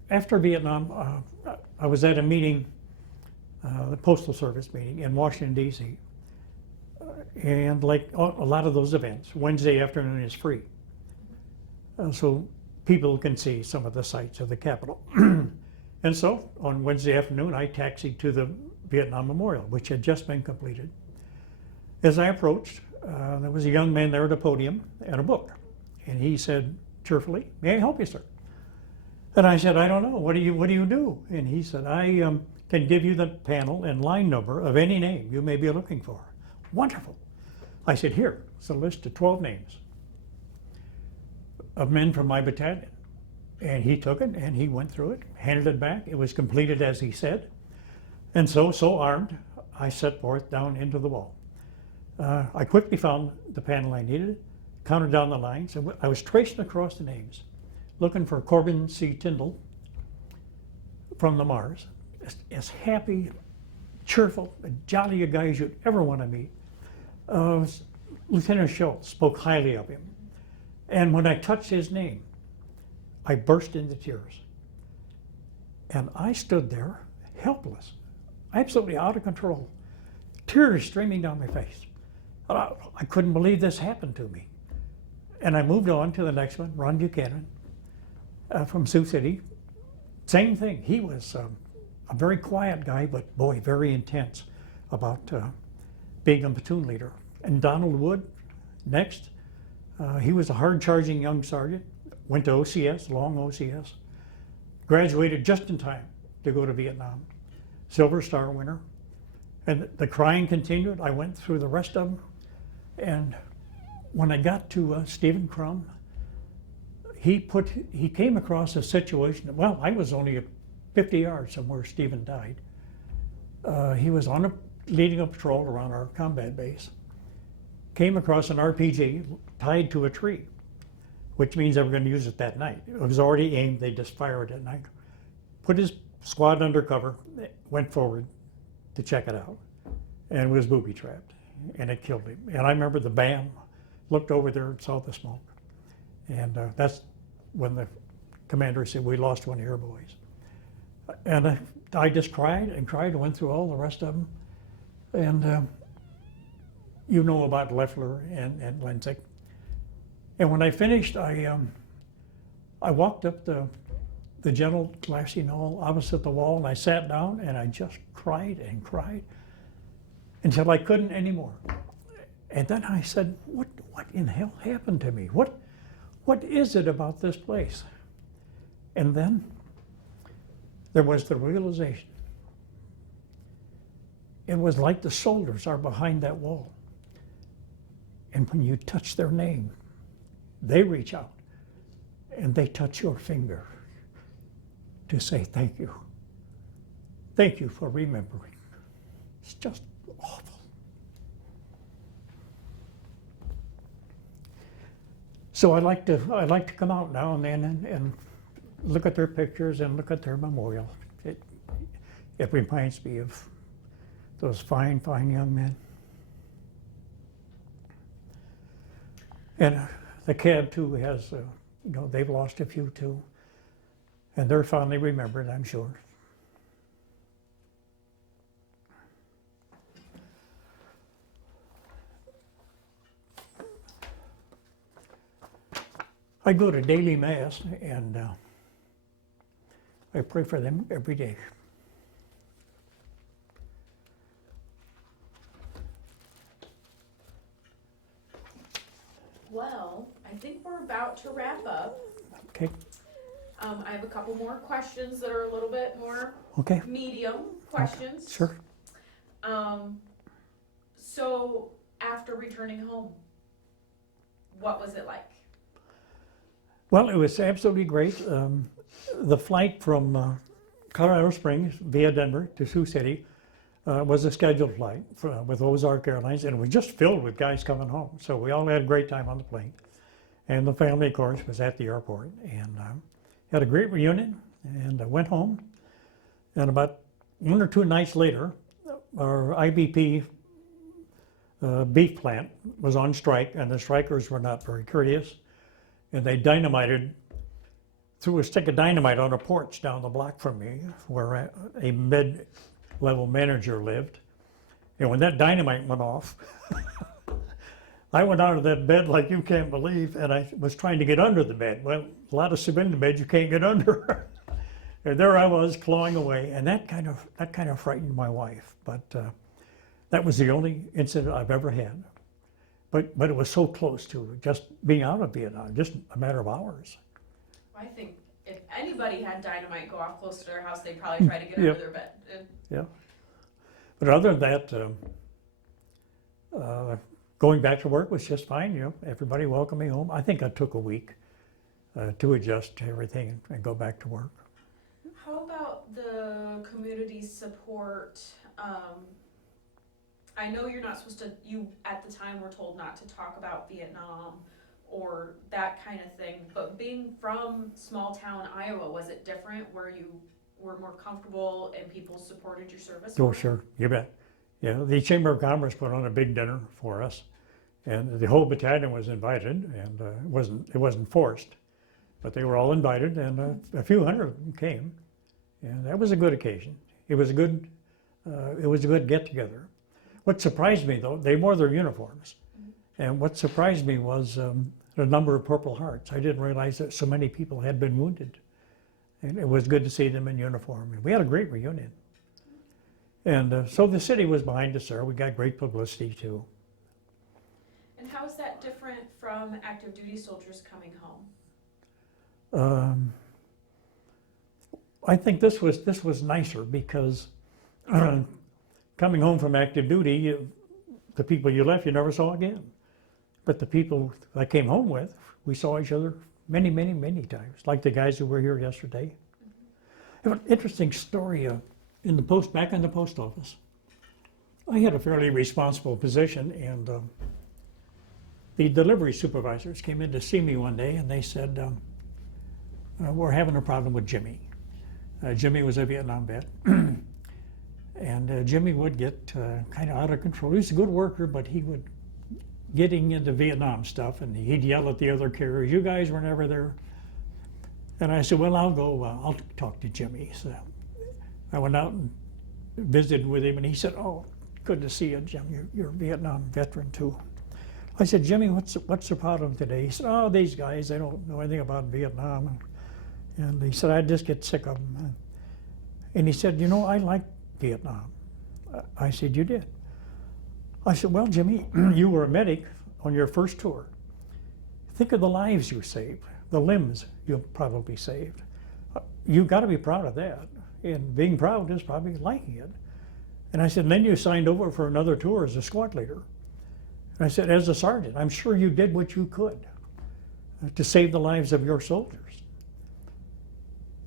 after Vietnam, I was at a meeting, the Postal Service meeting in Washington, D.C. And like a lot of those events, Wednesday afternoon is free. So people can see some of the sights of the Capitol. And so on Wednesday afternoon, I taxied to the Vietnam Memorial, which had just been completed. As I approached, there was a young man there at a podium and a book. And he said cheerfully, "May I help you, sir?" And I said, "I don't know. What do you do?" And he said, "I can give you the panel and line number of any name you may be looking for." Wonderful. I said, "Here, it's a list of 12 names of men from my battalion." And he took it and he went through it, handed it back. It was completed as he said. And so armed, I set forth down into the wall. I quickly found the panel I needed, counted down the lines, and I was tracing across the names, looking for Corbin C. Tyndall from the Mars, as happy, cheerful, jolly a guy as you'd ever want to meet. Lieutenant Schultz spoke highly of him. And when I touched his name, I burst into tears. And I stood there, helpless, absolutely out of control, tears streaming down my face. I couldn't believe this happened to me. And I moved on to the next one, Rania Cannon from Sioux City. Same thing. He was a very quiet guy, but boy, very intense about being a platoon leader. And Donald Wood, next. He was a hard-charging young sergeant, went to OCS, long OCS, graduated just in time to go to Vietnam, Silver Star winner. And the crying continued. I went through the rest of them. And when I got to Stephen Crum, he came across a situation, well, I was only 50 yards from where Stephen died. He was leading a patrol around our combat base, came across an RPG tied to a tree, which means they were going to use it that night. It was already aimed, they just fired at night. Put his squad under cover, went forward to check it out, and was booby-trapped, and it killed him. And I remember the BAM looked over there and saw the smoke. And that's when the commander said, "We lost one of your boys." And I just cried and cried and went through all the rest of them. And you know about Leffler and Lensick. And when I finished, I walked up the gentle glassy knoll opposite the wall, and I sat down and I just cried and cried until I couldn't anymore. And then I said, what in hell happened to me? What is it about this place? And then there was the realization. It was like the soldiers are behind that wall. And when you touch their name, they reach out and they touch your finger to say thank you. Thank you for remembering. It's just awful. So I like to come out now and then and look at their pictures and look at their memorial. It reminds me of those fine, fine young men. And the cab too has, they've lost a few too, and they're fondly remembered, I'm sure. I go to daily mass and I pray for them every day. Well, I think we're about to wrap up. Okay. I have a couple more questions that are a little bit more Okay. medium questions. Sure. So after returning home, what was it like? Well, it was absolutely great. The flight from Colorado Springs via Denver to Sioux City was a scheduled flight with Ozark Airlines, and it was just filled with guys coming home. So we all had a great time on the plane. And the family, of course, was at the airport, and had a great reunion, and I went home. And about 1 or 2 nights later, our IBP beef plant was on strike, and the strikers were not very courteous. And they threw a stick of dynamite on a porch down the block from me where a mid-level manager lived. And when that dynamite went off, I went out of that bed like you can't believe, and I was trying to get under the bed. Well, a lot of civilian beds you can't get under. And there I was clawing away, and that kind of frightened my wife. But that was the only incident I've ever had. But it was so close to just being out of Vietnam, just a matter of hours. I think if anybody had dynamite go off close to their house, they'd probably try to get under their bed. Yeah. But other than that, going back to work was just fine. Everybody welcomed me home. I think I took a week to adjust to everything and go back to work. How about the community support? I know you're not supposed to, you at the time were told not to talk about Vietnam or that kind of thing, but being from small town Iowa, was it different where you were more comfortable and people supported your service? Oh, sure, you bet. Yeah, the Chamber of Commerce put on a big dinner for us, and the whole battalion was invited, and it wasn't forced, but they were all invited, and a few hundred of them came, and that was a good occasion. It was a good get-together. What surprised me, though, they wore their uniforms. And what surprised me was the number of Purple Hearts. I didn't realize that so many people had been wounded. And it was good to see them in uniform. And we had a great reunion. And so the city was behind us there. We got great publicity, too. And how is that different from active duty soldiers coming home? I think this was nicer because coming home from active duty, the people you left, you never saw again. But the people I came home with, we saw each other many, many, many times, like the guys who were here yesterday. I have an interesting story back in the post office. I had a fairly responsible position, and the delivery supervisors came in to see me one day, and they said, we're having a problem with Jimmy. Jimmy was a Vietnam vet. And Jimmy would get kind of out of control. He was a good worker, but he would getting into Vietnam stuff, and he'd yell at the other carriers, "You guys were never there." And I said, "Well, I'll go. I'll talk to Jimmy." So I went out and visited with him, and he said, "Oh, good to see you, Jim. You're a Vietnam veteran too." I said, "Jimmy, what's the problem today?" He said, "Oh, these guys, they don't know anything about Vietnam." And he said, "I just get sick of them." And he said, "I like Vietnam." I said, "You did?" I said, "Well, Jimmy, you were a medic on your first tour. Think of the lives you saved, the limbs you probably saved. You've got to be proud of that. And being proud is probably liking it." And I said, "And then you signed over for another tour as a squad leader." And I said, "As a sergeant, I'm sure you did what you could." to save the lives of your soldiers.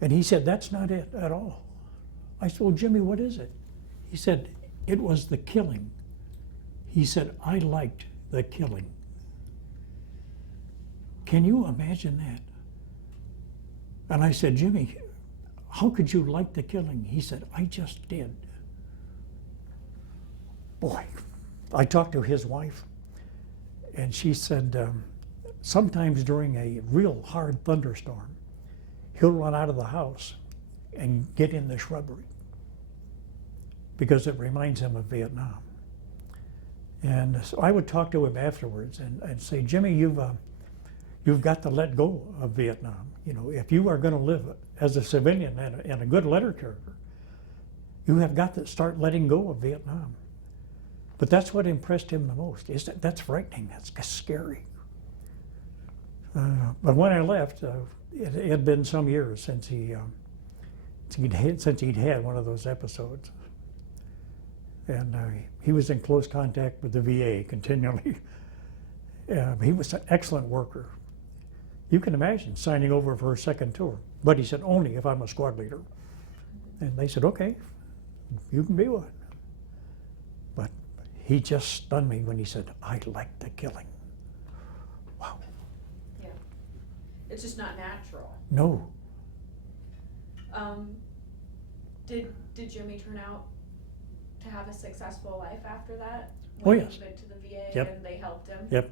And he said, that's not it at all. I said, well, Jimmy, what is it? He said, it was the killing. He said, I liked the killing. Can you imagine that? And I said, Jimmy, how could you like the killing? He said, I just did. Boy, I talked to his wife, and she said, sometimes during a real hard thunderstorm, he'll run out of the house and get in the shrubbery because it reminds him of Vietnam. And so I would talk to him afterwards and say, Jimmy, you've got to let go of Vietnam. You know, if you are going to live as a civilian and a good letter carrier, you have got to start letting go of Vietnam. But that's what impressed him the most. Is that's frightening. That's scary. But when I left, it had been some years since he'd had one of those episodes, and he was in close contact with the VA continually. He was an excellent worker. You can imagine signing over for a second tour, but he said only if I'm a squad leader. And they said, okay, you can be one. But he just stunned me when he said, I like the killing. Wow. Yeah. It's just not natural. No. Did Jimmy turn out to have a successful life after that? Oh, When yes. he went to the VA Yep. and they helped him? Yep.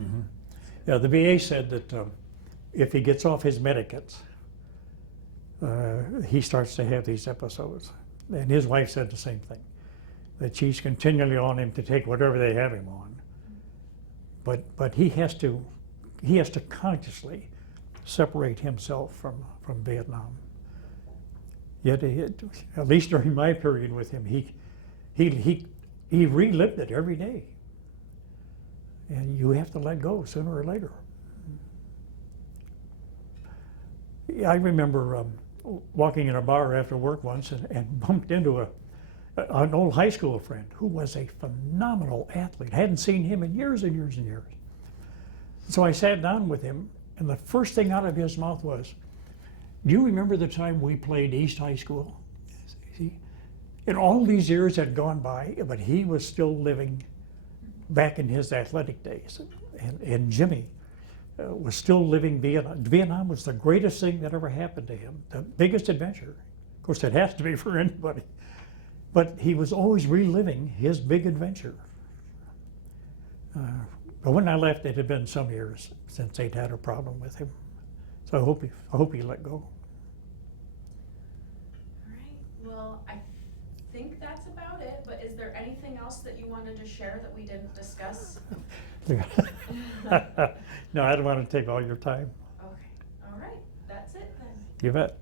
Mm-hmm. Yeah, the VA said that if he gets off his medicines, he starts to have these episodes. And his wife said the same thing, that she's continually on him to take whatever they have him on. But he has to consciously separate himself from Vietnam. Yet, at least during my period with him, he relived it every day. And you have to let go sooner or later. I remember walking in a bar after work once and bumped into an old high school friend who was a phenomenal athlete. Hadn't seen him in years and years and years. So I sat down with him, and the first thing out of his mouth was, do you remember the time we played East High School? See? And all these years had gone by, but he was still living back in his athletic days. And Jimmy was still living Vietnam. Vietnam was the greatest thing that ever happened to him, the biggest adventure. Of course, it has to be for anybody. But he was always reliving his big adventure. But when I left, it had been some years since they'd had a problem with him. So I hope he let go. All right. Well, I think that's about it. But is there anything else that you wanted to share that we didn't discuss? No, I don't want to take all your time. Okay. All right. That's it then. You bet.